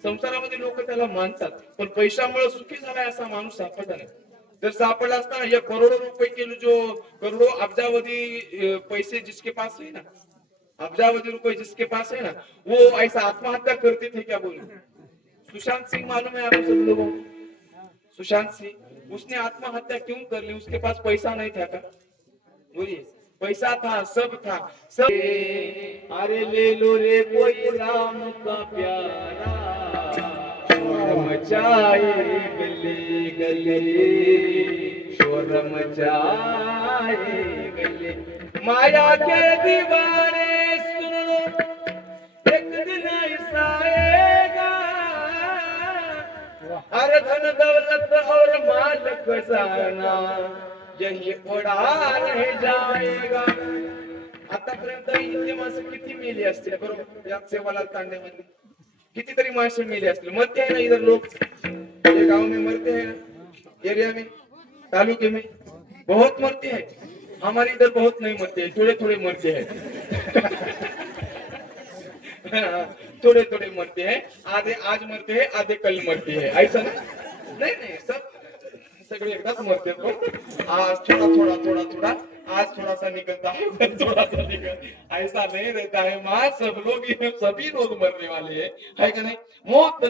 संसारामध्ये लोक त्याला मानतात. पण पैशामुळे सुखी झालाय असा माणूस सापडला नाही. जर सापडला असता ना या करोडो रुपये के जो करोडो अब्जावधी पैसे जिसके पास है ना अब्जावधी रुपये जिसके पास है ना वो ऐसा आत्महत्या करते थे क्या बोलो? सुशांत सिंह मालूम है आपको सब लोगों को? सुशांत सिंह उसने आत्महत्या क्यों कर ली? उसके पास पैसा नहीं था का? बोलिए पैसा था सब था सब. अरे ले लो रे कोई राम का प्यारा शोर मचाए गले गले शोर मचाए गले. माया के दीवाने सुन लो एक दिन ऐसा आएगा. अरे धन दौलत और माल खजाना यही उड़ा नहीं जाएगा. आतापर्यंत इथे माणसं किती मेली असतील बरोबर? या सेवालाल तांड्यामध्ये कितीतरी माणसं मेली असतील. मरते है ना इधर लोग ये गांव में मरते हैं ना एरिया में तालुके में बहुत मरते हैं. हमारे इधर बहुत नहीं मरते हैं थोड़े थोड़े मरते हैं. थोड़े थोड़े मरते हैं. आधे आज मरते हैं आधे कल मरते हैं. ऐसा नहीं नहीं सब सगळे एकदाच मरते. आज थोड़ा थोड़ा थोड़ा थोड़ा आज थोड़ा सा निकलता है थोड़ा सा निकल ऐसा नहीं रहता है माँ. सब लोग सभी लोग मरने वाले है कि नहीं? मौत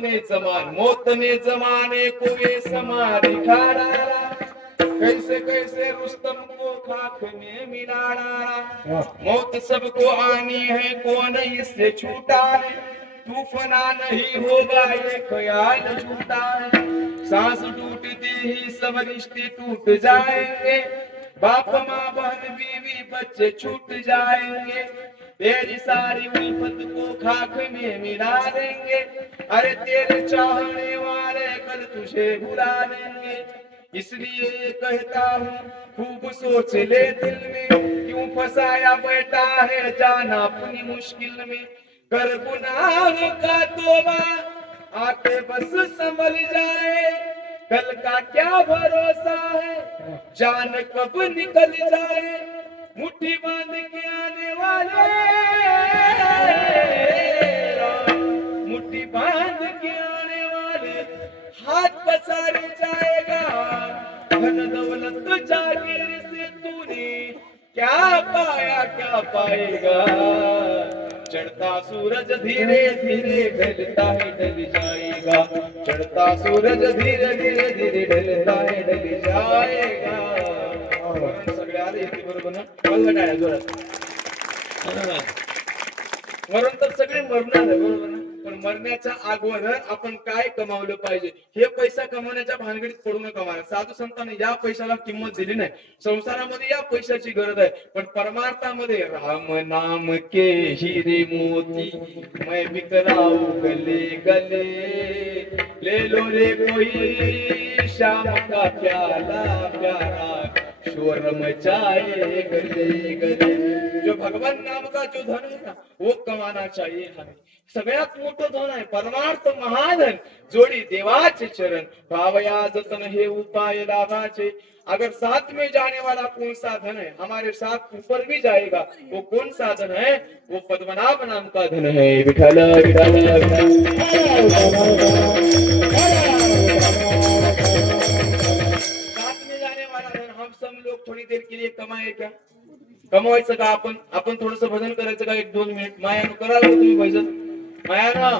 ने जमाने को ये समा दिखा डाला कैसे कैसे रुस्तम को खाक में मिला डाला. मौत सबको आनी है कौन इससे छूटा है. तूफाना नहीं होगा ये ख्याल झूठा है. सांस टूटते ही सब रिश्ते टूट जाएंगे. बाप माँ बहन बीवी बच्चे छूट जाएंगे. तेरी सारी उल्फत को खाक में मिला देंगे. अरे तेरे चाहने वाले कल तुझे भुला देंगे. इसलिए कहता हूँ खूब सोच ले दिल में क्यों फंसाया बैठा है जाना अपनी मुश्किल में. कर गुनाह का तौबा आके बस संभल जाए. कल का क्या भरोसा है जान कब निकल जाए. मुट्ठी बांध के आने वाले मुट्ठी बांध के आने वाले हाथ पसारे जाएगा. धन दौलत जागीर से तूने क्या पाया क्या पाएगा. चढ़ता सूरज धीरे धीरे ढलता है ढल जाएगा. चढ़ता सूरज धीरे धीरे धीरे ढलता है ढल जाएगा. सगळे आले येते बरोबर ना? वाजवा टाळ्या जोरात. मरण तर सगळे मरणार आहे बरोबर ना? पण मरण्याच्या अगोदर आपण काय कमावलं पाहिजे हे पैसा कमवण्याच्या भानगडीत पडू नका. साधू संतांनी या पैशाला किंमत दिली नाही. संसारामध्ये या पैशाची गरज आहे पण परमार्थामध्ये राम नाम के हिरे मोती मैं बिकराऊ गले गले. ले लो रे कोई शाम का प्याला प्यारा शोर मचाए गले गले. जो भगवान नाम का जो धन है ना वो कमाना चाहिए हमें. सगळ्यात मोठं धन आहे परमार्थ महाधन जोडी देवाचे चरण भावया जतन हे उपाय लाभाचे. अगर साथ में जाने वाला कौन सा धन है हमारे साथ ऊपर भी जाएगा वो कौन सा धन है वो पद्मनाभ नाम का धन है. विठल विठल साथ में जाने वाला धन हम सब लोग थोड़ी देर के लिए कमाए क्या कमवायचं का आपण थोडस भजन करायचं का 1-2 मिनिट मायानं कराल का तुम्ही भजन मायानं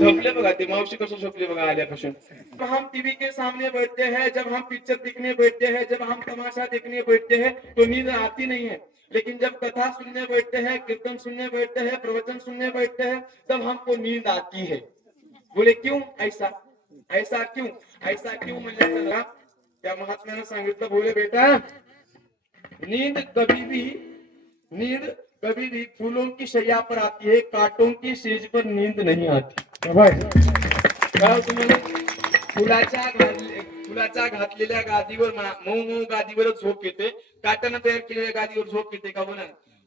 झोपले बघा ते मावशी कसं झोपले बघा आल्यापासून. हम टीवी के सामने बैठते हैं जब हम पिक्चर देखने बैठते हैं जब हम तमाशा देखने बैठते हैं तो नींद आती नहीं है लेकिन जब कथा सुनने बैठते हैं कीर्तन सुनने बैठते हैं प्रवचन सुनने बैठते हैं तब हमको नींद आती है. बोले क्यों ऐसा ऐसा क्यों म्हणजे त्या महात्म्याने सांगितलं बोले बेटा नींद कभी भी फूलों की शैया पर आती है कांटों की सेज पर नींद नहीं आती. तुम्हाला फुलाच्या घातलेल्या गादीवर मऊ गादीवर झोप येते काट्यानं तयार केलेल्या गादीवर झोप येते का बोला.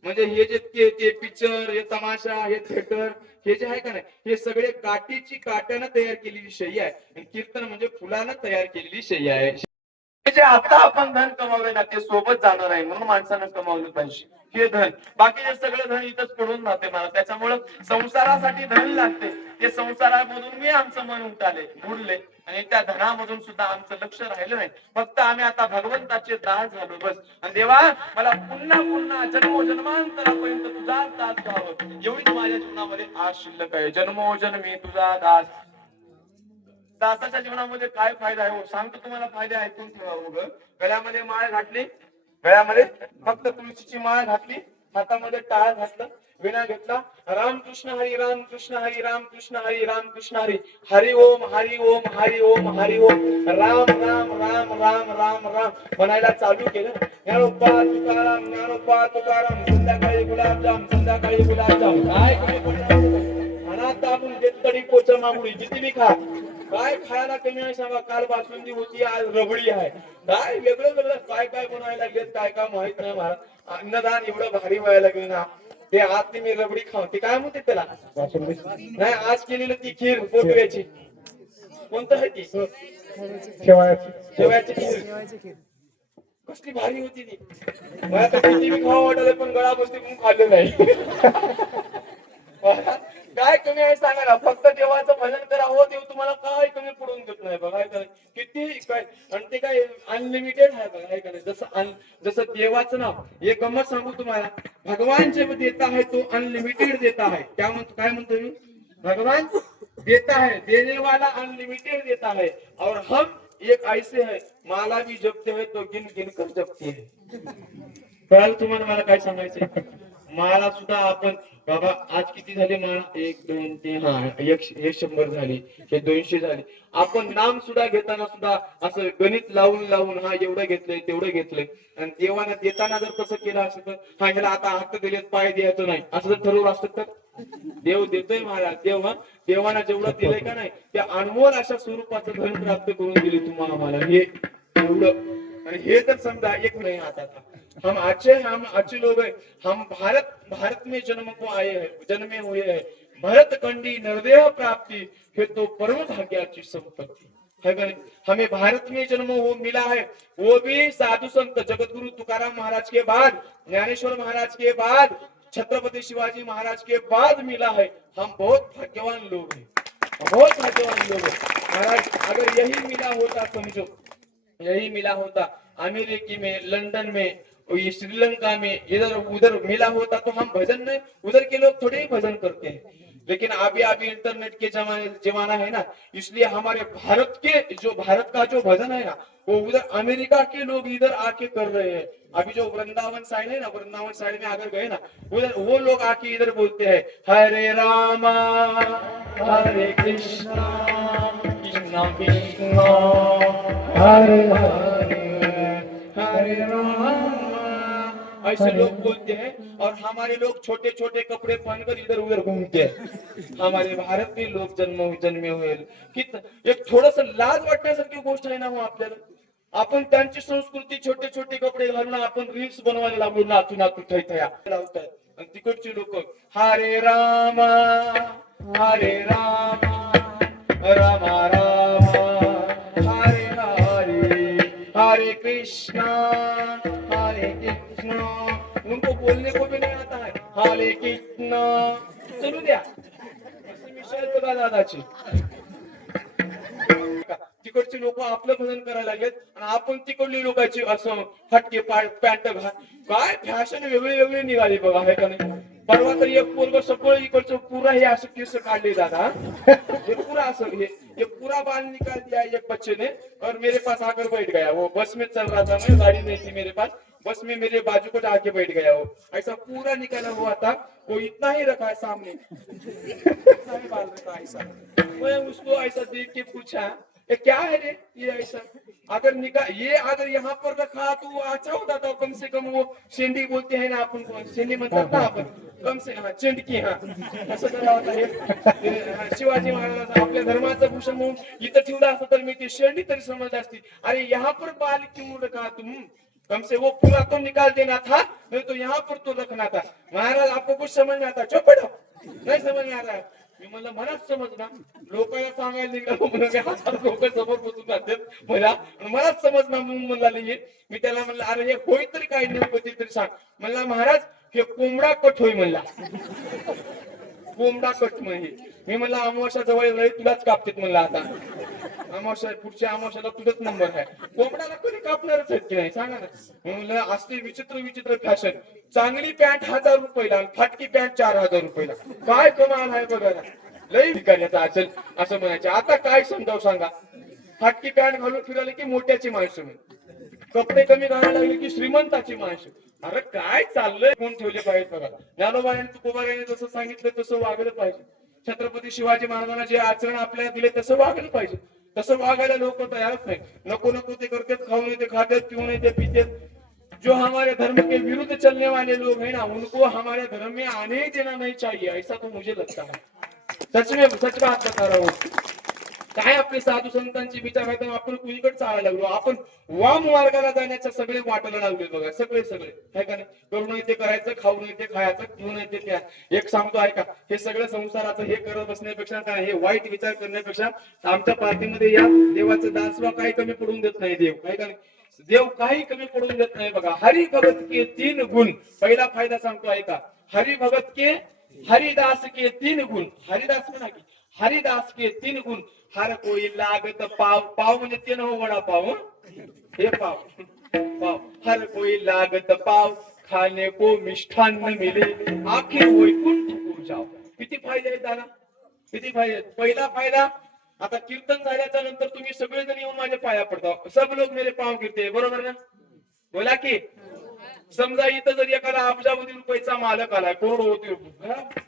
म्हणजे हे जे ते पिक्चर हे तमाशा हे थिएटर हे जे आहे का नाही हे सगळे काट्यानं तयार केलेली शय्या आहे आणि कीर्तन म्हणजे फुलानं तयार केलेली शय्या आहे. जे आता आपण धन कमावले ना ते सोबत जाणार आहे म्हणून माणसानं कमावलं पाहिजे हे धन. बाकीचे सगळं धन इथंच पडून राहते मला त्याच्यामुळं संसारासाठी धन लागते ते संसारामधून मी आमचं मन बुडले आणि त्या धनामधून सुद्धा आमचं लक्ष राहिलं नाही. फक्त आम्ही आता भगवंताचे दास झालो बस. आणि देवा मला पुन्हा जन्मोजन्मांतरापर्यंत तुझा दास व्हावं एवढीच माझ्या जीवनामध्ये आज शिल्लक आहे. जन्मोजन्मी तुझा दास. दासाच्या जीवनामध्ये काय फायदा आहे हो सांगतो तुम्हाला फायदे ऐकून ठेवा. उग गळ्यामध्ये माळ घातली गळ्यामध्ये फक्त तुळशीची माळ घातली हातामध्ये टाळ घातलं विना घेतला रामकृष्ण हरी रामकृष्ण हरी रामकृष्ण हरी रामकृष्ण हरी हरि ओम हरि ओम हरि ओम हरि ओम राम राम राम राम राम राम म्हणायला चालू केलं. ज्ञानोबा तुकाराम संध्याकाळी गुलाबजाम काय अनाथ आपण देतडी पोचा मागुडी किती बी खा काय खायला कमी आहे सांगा. काल बासुंदी होती आज रबडी आहे काय वेगळं काय बनवायला लागलेत काय काय माहित नाही मला. अन्नदान एवढं भारी व्हायला लागले ना ते आज मी रबडी खाऊ ते काय म्हणते त्याला नाही आज केलेलं ती खीर पोटव्याची कोणतं आहे ती शेवयाची खीर कसली भारी होती ती. मला तर किती बी खावा वाटलं पण गळा बसते म्हणून खाल्लं नाही. काय कमी आहे सांगा ना. फक्त देवाचं भजन करा हो देव तुम्हाला काय कमी पडून देत नाही बघा किती काय. आणि ते काय अनलिमिटेड आहे बघा का नाही. जसं देवाचं नाव एक गंमत सांगू तुम्हाला. भगवान जे देता है तो अनलिमिटेड देता है. काय म्हणतो मी भगवान देता है देने वाला अनलिमिटेड देता है और हम एक ऐसे है माला भी जपते है तो गिन गिन कर जपते है. कळालं तुम्हाला मला काय सांगायचंय. माळा सुद्धा आपण बाबा आज किती झाले माळा 1 2 3 हा हे 100 झाली हे 200 झाली. आपण नाम सुद्धा घेताना सुद्धा असं गणित लावून हा एवढं घेतलंय तेवढं घेतलंय आणि देवाना देताना जर तसं केलं असं तर हा ह्याला आता हात दिलेत पाय द्यायचं नाही असं जर ठरवलं असतं तर देव देतोय महाराज. देवाना जेवढं दिलंय का नाही त्या अनमोल अशा स्वरूपाचं धन प्राप्त करून दिले तुम्हाला मला हे एवढं. आणि हे जर समजा एक नाही आता हम अच्छे लोग हैं. हम भारत में जन्मे हुए हैं. भरत कंडी निर्देह प्राप्ति हे तो परम भाग्याची संपत्ती है का नहीं. हमें भारत में जन्म मिला है वो भी साधु संत जगतगुरु तुकाराम महाराज के बाद ज्ञानेश्वर महाराज के बाद छत्रपति शिवाजी महाराज के बाद मिला है. हम बहुत भाग्यवान लोग हैं महाराज. अगर यही मिला होता समझो यही मिला होता अमेरिकी में लंदन में श्रीलंका में इधर उधर मिला होता तो हम भजन में उधर के लोग थोड़े ही भजन करते हैं. लेकिन अभी इंटरनेट के जमाना है ना इसलिए हमारे भारत का जो भजन है ना वो उधर अमेरिका के लोग इधर आके कर रहे हैं. अभी जो वृंदावन साइड है ना वृंदावन साइड में अगर गए ना उधर वो लोग आके इधर बोलते हैं हरे रामा हरे कृष्णा कृष्णा कृष्णा हरे हरे रामा ऐसे लोग बोलते हैं. और हमारे लोग छोटे छोटे कपड़े पहनकर इधर उधर घूमते हैं. हमारे भारत के लोग जन्मे हुए एक थोडस लाज वाटण्यासारखी गोष्ट आहे ना हो आपल्याला. आपण त्यांची संस्कृती छोटे छोटे कपडे घालून आपण रील्स बनवायला लागलो नाचू नाचू थैथया लावतात. आणि तिकडची लोक हरे रामा हरे रामा रामा रामा हरे हरे हरे कृष्णा हरे कृष्णा. उनको बोलने को भी नहीं आता है. हरे कृष्णा चलू द्या. अशी मिशाल बघा दादाची. तिकडची लोक आपलं भजन करायला लागलेत आणि आपण तिकडली लोकांची असं फटके पॅन्ट घाल. काय फॅशन वेगळी वेगळी निघाली बघा आहे का नाही. परवा तर एक पोरग सगळं इकडचं पुरा हे असं केस काढले दादा. ये पूरा असं ये पूरा बाल निकाल दिया एक बच्चे ने और मेरे पास आकर बैठ गया. वो बस में चल रहा था मैं, गाड़ी नहीं थी मेरे पास, बस में मेरे बाजू को आके बैठ गया. वो ऐसा पूरा निकाला हुआ था. वो इतना ही रखा है सामने, इतना ही बाल रखा है ऐसा. मैं उसको ऐसा देख के पूछा ये क्या है रे ये ऐसा. अगर ये अगर यहाँ पर रखा तो वो अच्छा होता था. कम से कम वो शेंडी बोलते हैं ना आपण, शेंडी म्हणतात ना आपण, कम से हाँ चेंडकी हाँ असं करा होता. हे शिवाजी महाराजांचा आपल्या धर्माचं भूषण म्हणून इथं ठेवलं असतं तर मी ती शेंडी तरी समजली असती. अरे यहाँ पर बाल क्यों रखा तुम. कम से वो पूरा तो निकाल देना था, नहीं तो यहाँ पर तो रखना था. महाराज आपको कुछ समझ में आता. चुप बैठो. नहीं समझ में आ रहा है. मी म्हणलं मलाच समजना. लोकांना सांगायला निघालो म्हणून 1000 लोक समोर बसून राहतात मलाच समजना म्हणून म्हणला नाही. मी त्याला म्हणलं अरे हे होय तरी काही नाही तरी सांग. म्हणला महाराज हे कोंबडा कट होई म्हणला. कोंबडा कट म्हणजे मी म्हणलं अमावस्या जवळ वेळी तुलाच कापतेत म्हणलं. आता अमावस्या पुढच्या अमावस्याला तुझाच नंबर आहे. कोंबड्याला कधी कापणारच आहेत की नाही सांगा ना. म्हणलं असली विचित्र विचित्र फॅशन. चांगली पॅन्ट 1000 रुपयाला, फाटकी पॅन्ट 4000 रुपयाला. काय कमाल आहे बघा. लई भिकाऱ्याचा असेल असं म्हणायचे. आता काय समजावं सांगा. फाटकी पॅन्ट घालून फिरायला की मोठ्याची माणसं म्हणे, कपडे कमी घालायला लागले की श्रीमंताची माणसं. अरे काय चाललंय कोण ठेवले पाहिजे बघा. ज्ञानोबाने तुकोबाने जसं सांगितलं तसं वागलं पाहिजे. छत्रपती शिवाजी महाराजांना जे आचरण आपल्याला दिले तसं वागलं पाहिजे. तसं वागायला लोक तयारच नाही. नको नको ते करतात. खाऊ नाही ते खातात, पिऊ नाही ते पितात. जो हमारे धर्म के विरुद्ध चलने वाले लोग हैं ना उनको हमारे धर्म में आने ही देना नहीं चाहिए. ऐसा तो मुझे लगता है. सच में सच बात बता रहा हूँ. काय आपले साधू संतांचे विचार आहेत आपण कुणीकडे चालायला लागलो. आपण वाम मार्गाला जाण्याच्या सगळे वाटायला लागले बघा. सगळे काय का नाही. करू नाही ते करायचं, खाऊ नाही ते खायचं, पिऊ नाही ते प्या. एक सांगतो ऐका, हे सगळं संसाराचं हे करत बसण्यापेक्षा काय हे वाईट विचार करण्यापेक्षा आमच्या पार्टीमध्ये या देवाचं दासवा काही कमी पडून देत नाही देव. काय का नाही. देव काही कमी पडून देत नाही बघा. हरि भगत के 3 गुण. पहिला फायदा सांगतो ऐका. हरि भगत के हरिदास के 3 गुण. हरिदास म्हणा की हरिदास के 3 गुण. हर कोई लागत पाव. पाव म्हणजे ते न वडा पाव. हे पाव पाव. हर कोई लागत पाव, खाने को मिष्ठान्न मिले, आखिर वैकुंठ को जाओ. किती फायदे आहेत दादा, किती फायदे. पहिला फायदा, आता कीर्तन झाल्याच्या नंतर तुम्ही सगळेजण येऊन माझ्या पाया पडता. सब लोग मेरे पाव गिरते. बरोबर ना. बोला की. समजा इथं जर एखादा अब्जावधी रुपयाचा मालक आलाय, करोडोवधी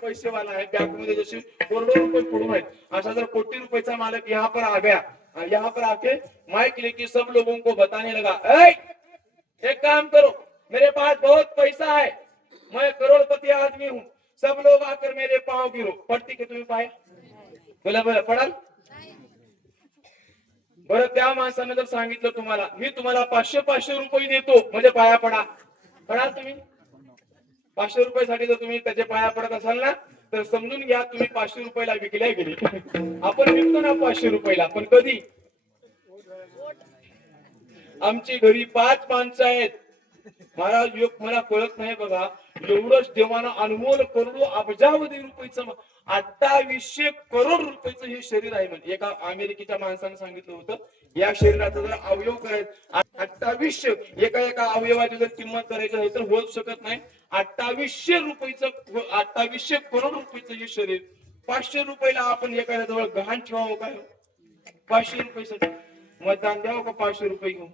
पैसेवाला आहे, बँकमध्ये जसे करोडो रुपये पडून आहेत, असा जर कोटी रुपयाचा मालक यहाँ पर आ गया, यहाँ पर आके माइक लेके सब लोगों को बताने लगा, एक काम करो, मेरे पास बहुत पैसा है, मैं करोड़पति आदमी हूँ, सब लोग आकर मेरे पाँव गिरो. पडती की तुम्ही पाय. बोला बोला पडाल. बरं त्या माणसाने जर सांगितलं तुम्हाला मी तुम्हाला 500 रुपये देतो म्हणजे पाया पडा, पडाल तुम्ही. 500 रुपयासाठी जर तुम्ही त्याच्या पाया पडत असाल ना तर समजून घ्या तुम्ही 500 रुपयाला विकल्या गेले. आपण विकतो ना 500 रुपयाला, पण कधी. आमची घरी 5 माणसं आहेत महाराज. योग मला कळत नाही बघा. एवढंच देवानं अनमोल करोडो अब्जावधी रुपयाचं 2800 करोड रुपयाचं हे शरीर आहे. म्हणजे एका अमेरिकेच्या माणसाने सांगितलं होतं या शरीराचा जर अवयव करायचं 2800 एका अवयवाची जर किंमत करायची आहे तर होऊ शकत नाही. 2800 रुपयाचं 2800 करोड रुपयाचं हे शरीर 500 रुपयाला आपण एखाद्या जवळ गहाण ठेवावं काय. 500 रुपयासाठी मतदान द्यावं का 500 रुपये घेऊन.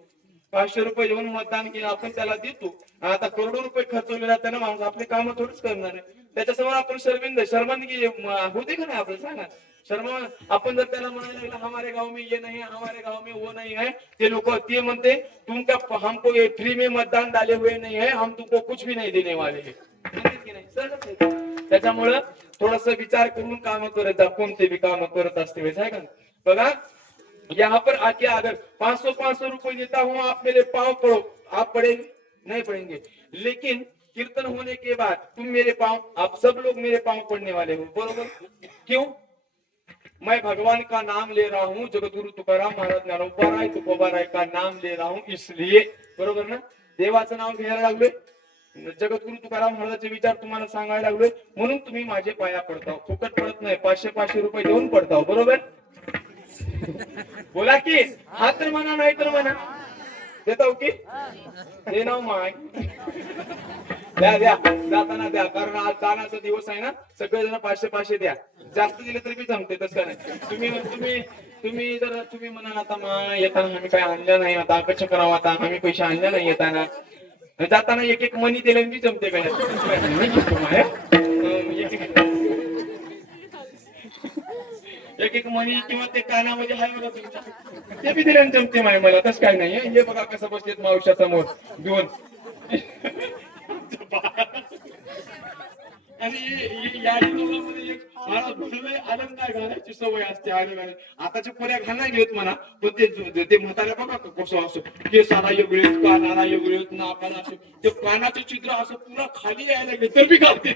500 रुपये घेऊन मतदान केलं आपण त्याला देतो. आता करोडो रुपये खर्चवलेला त्यानं माणूस आपले काम थोडीच करणार आहे. त्याच्यासमोर आपण शर्मिंदगी होते का नाही आपल्याला सांगा. शर्मा आपण जर त्याला म्हणायला लागला हमारे गाव में ये नहीं है, हमारे गाव में वो नहीं है, ते लोक ते म्हणते तुम क्या हमको ये फ्री में मतदान डाले हुए नहीं है, हम तुमको कुछ भी नहीं देने वाले है. त्याच्यामुळं थोडस विचार करून काम करत जा. कोणते बी काम करत असते वेळेस आहे का बघा. यहाँ पर आके अगर 500 रुपए देता हूँ, आप मेरे पाँव पड़ो, आप पड़ेंगे नहीं पड़ेंगे। लेकिन कीर्तन होने के बाद तुम मेरे पाँव, आप सब लोग मेरे पाँव पड़ने वाले हो, बरोबर? क्यों? मैं भगवान का नाम ले रहा हूँ, जगद्गुरु तुकाराम महाराज ज्ञानोबा तुकोबा का नाम ले रहा हूँ, इसलिए, बरोबर ना? देवाचं नाव घ्यायला लागलोय, जगद्गुरु तुकाराम महाराजांचे विचार तुम्हाला सांगायला लागलोय, म्हणून तुम्ही माझे पाया पडताव. फुकट पडत नाही, 500 रुपये देऊन पडताव, बरोबर? बोला की हा तर म्हणा, नाही तर म्हणा. देताव की हे नाव माय द्या द्या, जाताना द्या, कारण आज दानाचा दिवस आहे ना, सगळेजण 500 द्या. जास्त दिले तरी बी जमते, तसं नाही. तुम्ही म्हणाल आता मा येताना आम्ही काय आणलं नाही, आता कसं करावं, आता आम्ही पैसे आणले नाही, येताना जाताना एक मनी दिले बी जमते काय? एक मनी किंवा ते कानामध्ये हाय बघा तुमच्या, ते बी दिल्याने जमते माय मला, तसं काय नाही. हे बघा कसं बसलेत मावश्या समोर दोन. आणि या दोघांमध्ये एक मला भरलंय अलंकार घालायची सवय असते. आताच्या पोऱ्या घालणार घेत म्हणा, पण ते म्हाताऱ्या बघा कसं असं केसाला वेगळेच, कानाला वेगळेच, नाकाला असं, ते कानाचं चित्र असं पुरा खाली यायला लागले तर बी घालते.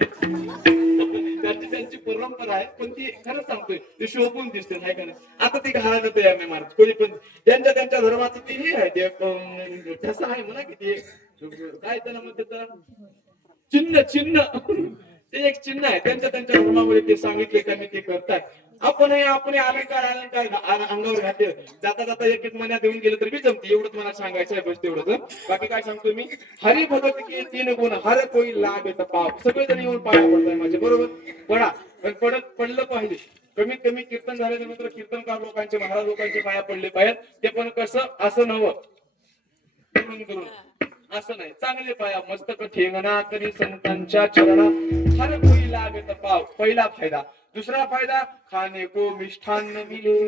त्यांची परंपरा आहे, पण ती खरंच सांगतोय ते शोभून दिसते, नाही का नाही? आता ते घालायला तयार नाही महाराज कोणी पण. त्यांच्या धर्माचं ते हे आहे, ते कसं आहे म्हणा की ते काय त्याला म्हणते, चिन्ह ते एक चिन्ह आहे त्यांच्या धर्मामध्ये, ते सांगितले त्यांनी ते करतात. आपण अलंकार अंगावर घातले, जाता जाता एक मन्या देऊन गेलं तर बी जमते. एवढंच मला सांगायचं आहे, बस तेवढंच. बाकी काय सांगतोय मी, हरी भगत के 3 गुण, हर कोई लागे पाव. सगळेजण येऊन पाया पडताय माझे, बरोबर? पडा, पण पडलं पाहिजे. कमीत कमी कीर्तन झाल्यानंतर कीर्तनकार लोकांचे, महाराज लोकांचे पाया पडले पाहिजेत. ते पण कसं, असं नवं करून असं नाही, चांगले पाया मस्तक ठेवना तरी संतांच्या चरणा, हर कोई लागत पाव. पहिला फायदा. दुसरा फायदा, खाने को मिष्ठान्न मिले.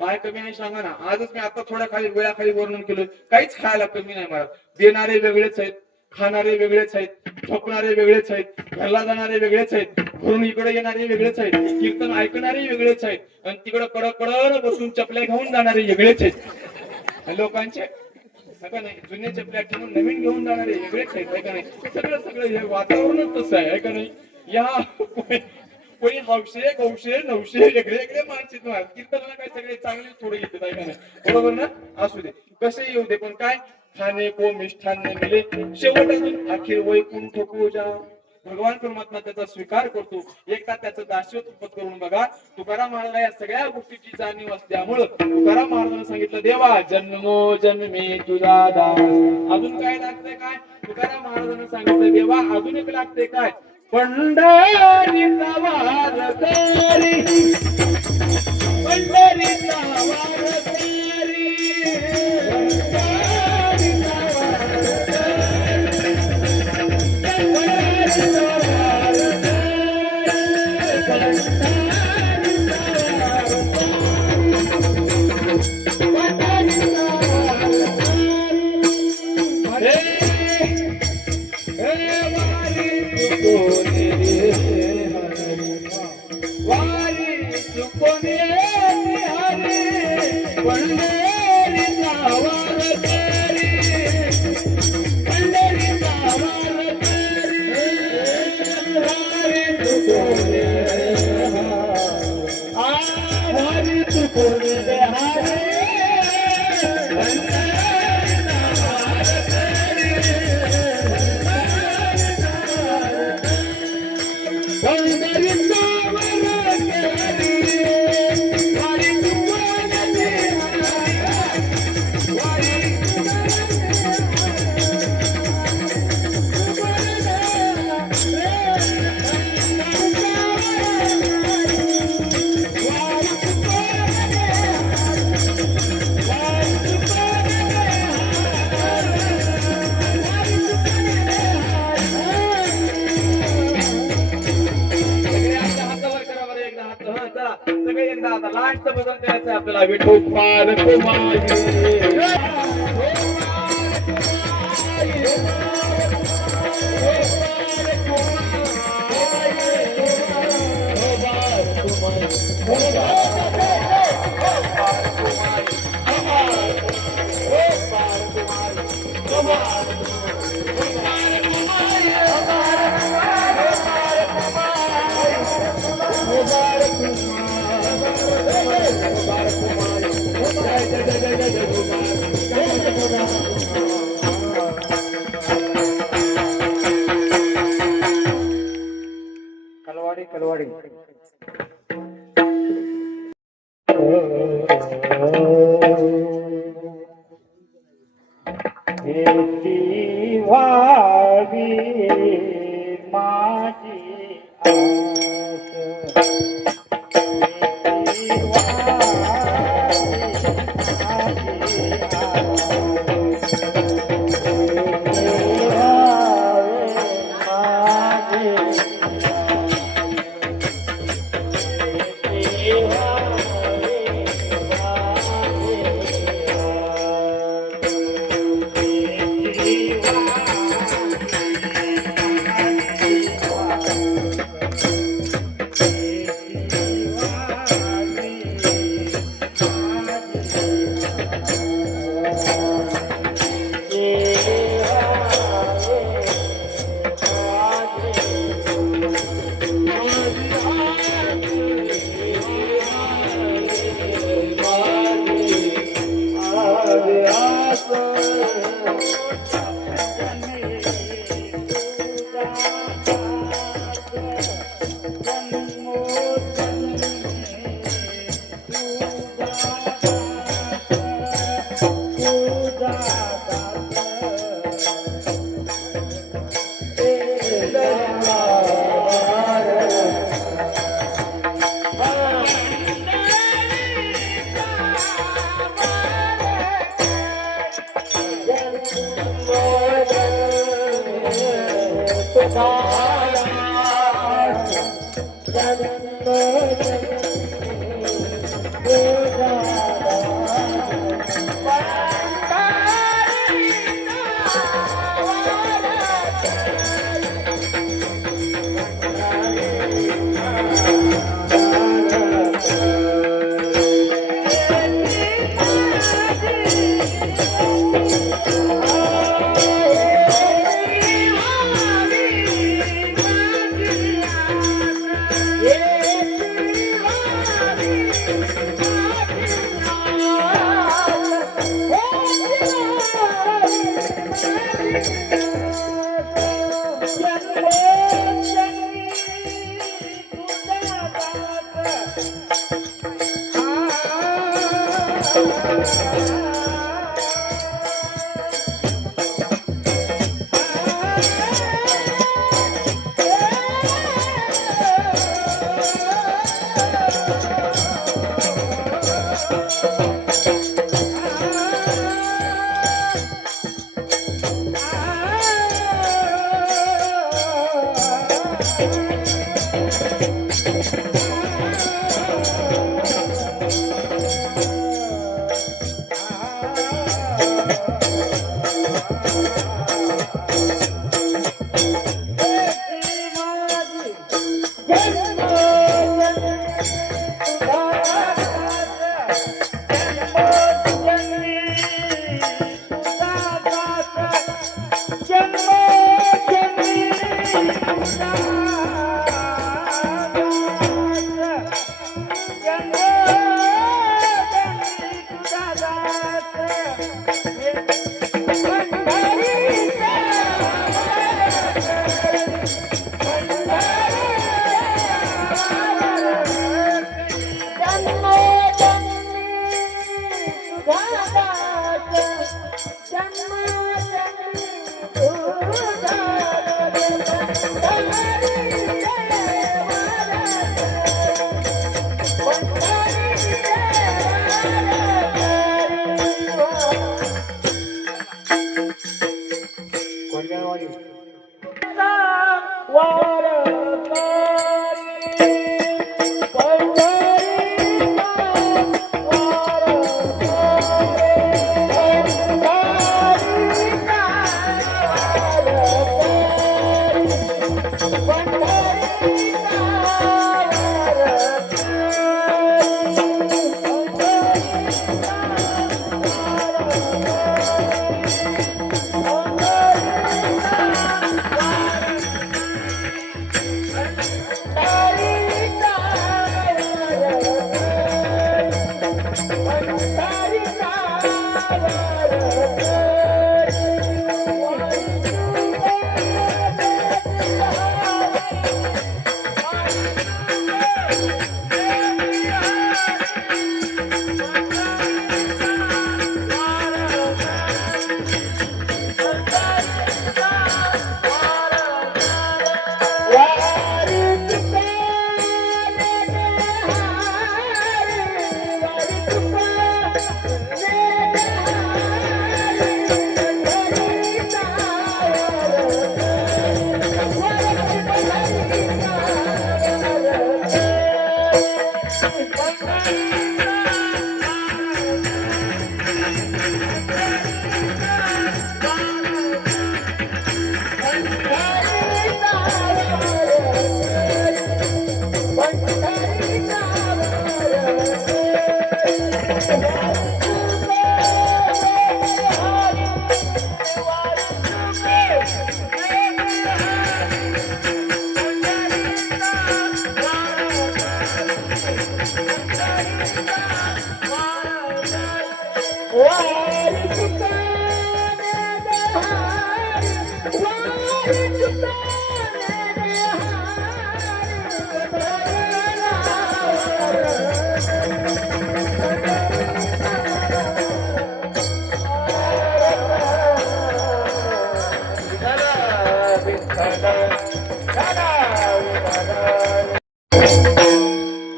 काय कमी नाही सांगा ना. आजच मी आता थोड्या खाली वेळाखाली वर्णन केलं, काहीच खायला कमी नाही मला. देणारे वेगळेच आहेत, खाणारे वेगळेच आहेत, झोपणारे वेगळेच आहेत, घरला जाणारे वेगळेच आहेत, घरून इकडे येणारे वेगळेच आहेत, कीर्तन ऐकणारे वेगळेच आहेत, आणि तिकडे कडकडर बसून चपल्या घेऊन जाणारे वेगळेच आहेत. लोकांचे का नाही, जुने चपल्या ठेवून नवीन घेऊन जाणारे वेगळेच आहेत, का नाही? सगळं हे वातावरणच तसं आहे, का नाही? या कोणी 900 वेगळे माणसे तुम्हाला कीर्तनाला काय सगळे चांगले थोडे येतात, का नाही? बरोबर ना? असू दे, कसे येऊ दे, पण काय, खाणे को मिष्ठान्न मिले. शेवट अजून अखेर वैकुंठ पूजा. भगवान परमात्मा त्याचा स्वीकार करतो. एकदा त्याचं दास्यत्व करून बघा. तुकाराम महाराज या सगळ्या गोष्टीची जाणीव असल्यामुळं तुकाराम महाराजांनी सांगितलं, देवा जन्मो जन्मी तुझा दास. अजून काय लागतंय काय? तुकाराम महाराजांनी सांगितलं, देवा अजून एक लागतंय काय? पंढरीचा वारकरी, पंढरीचा वारकरी, आपल्याला विठो पार कुमार एकी व्हावी माझी आस, एकी व्हावी माझी आस, एकी व्हावी माझी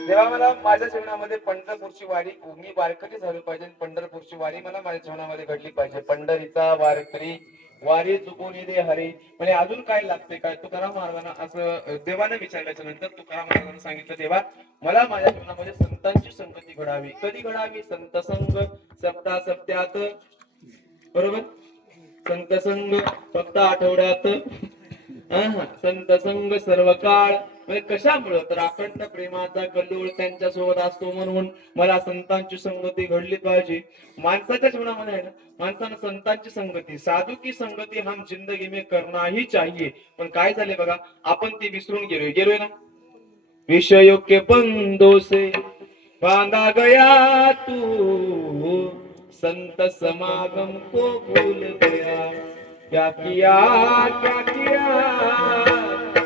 देवा मला माझ्या जीवनामध्ये पंढरपूरची वारी मी वारकरी झालो पाहिजे. पंढरपूरची वारी मला माझ्या जीवनामध्ये घडली पाहिजे. पंढरीचा वारकरी वारी चुकून दे हरी. म्हणजे अजून काय लागते काय? तुकाराम महाराजांना असं देवाने विचारल्याच्या नंतर तुकाराम महाराजांना सांगितलं, देवा मला माझ्या जीवनामध्ये संतांची संगती घडावी. कधी घडावी? संत संग सप्ता सप्त्यात, बरोबर? संत संग फक्त आठवड्यात, संत संग सर्व काळ. म्हणजे कशामुळं? तर अखंड प्रेमाचा कल्लोळ त्यांच्या सोबत असतो म्हणून मला संतांची संगती घडली पाहिजे. माणसाच्या जीवनामध्ये आहे ना, माणसानं संतांची संगती, साधू की संगती हम जिंदगी में करना ही चाहिए. पण काय झाले बघा, आपण ती विसरून गेलोय ना. विषयों के बंदों से बांधा गया तू, संत समागम को भूल गया. क्या किया क्या किया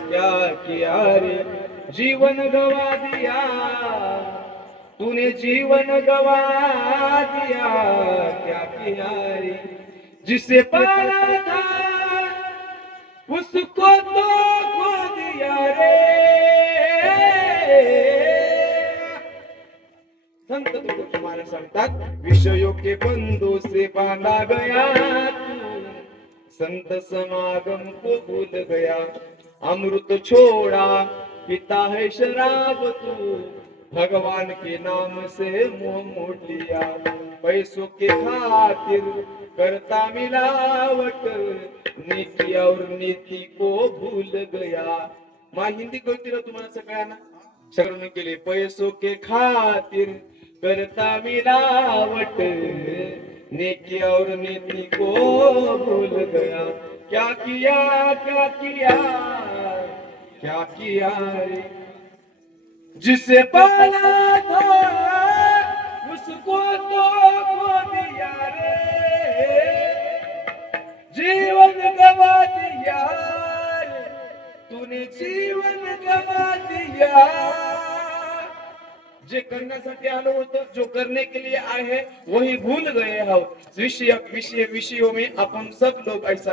क्या किया रे, जीवन गवा दिया तूने, जीवन गवा दिया. क्या किया रे, जिसे पाला था उसको तो खो दिया रे. संत तुकाराम महाराज सांगतात, विषयों के बंधों से बांधा गया तू, संत समागम को भूल गया. अमृत छोड़ा पीता है शराब तू, भगवान के नाम से मुंह मोड़ लिया. पैसों के खातिर करता मिलावट, नीति और नीति को भूल गया. मा हिंदी कळती ना तुम्हाला सगळ्यांना? सगळ्यांनी केले. पैसों के खातिर करता मिलावट, नेकी और नीति को भूल गया. क्या किया क्या किया क्या किया रे, जिसे पाला था उसको तो खो दिया रे. जीवन गवा दिया रे, तूने जीवन गवा दिया. जे करण्यासाठी आलो होतो, जो करने के लिए आए हैं वही भूल गए हो. विषयों में अपन सब लोग ऐसा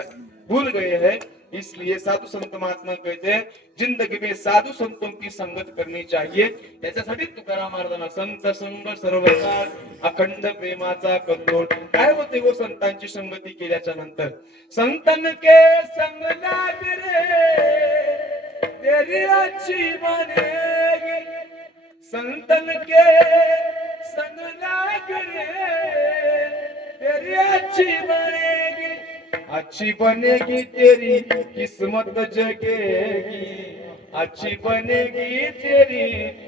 भूल गए हैं. इसलिए साधु संत महात्मा कहते हैं जिंदगी में साधु संतों की संगत करनी चाहिए. त्याच्यासाठी तुकाराम महाराजांना संत संग सर्व काळ अखंड प्रेमाचा कल्लोळ. काय होते वो संतांची संगती केल्याच्या नंतर? संतन के संग लाग रे तेरी अच्छी बनेगी, संतन के संग लाग रे तेरी अच्छी बनेगी. अच्छी बनेगी तेरी किस्मत जगेगी, अच्छी बनेगी तेरी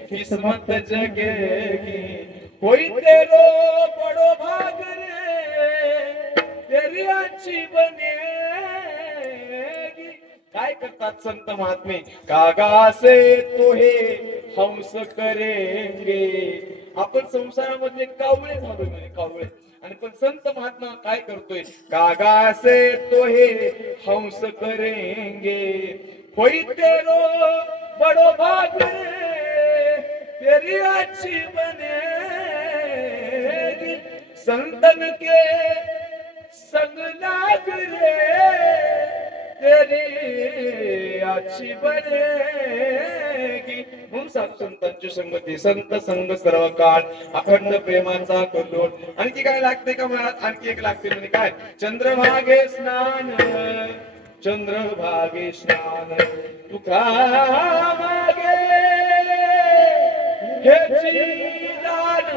किस्मत जगेगी. कोई तेरो बड़ो भाग रे तेरी अच्छी बनेगी. काय करतात संत महात्मे? कागा से तो हे हंस करेंगे. आपण संसारामध्ये कावळे झालो म्हणजे कावळे. आणि पण संत महात्मा काय करतोय? कागा से तो हे हंस करेंगे, कोई तेरो बड़ो भाग रे तेरी अच्छी बनेगी. संतन के संग लाग रे तेरी अच्छी बनेगी. म्हणून साधू संतांची संगती, संत संग सर्व काळ अखंड प्रेमाचा कल्लोळ. आणखी काय लागते का महाराज? आणखी एक लागते म्हणजे काय? चंद्रभागे स्नान, चंद्रभागे स्नान तुका मागे हे चिदान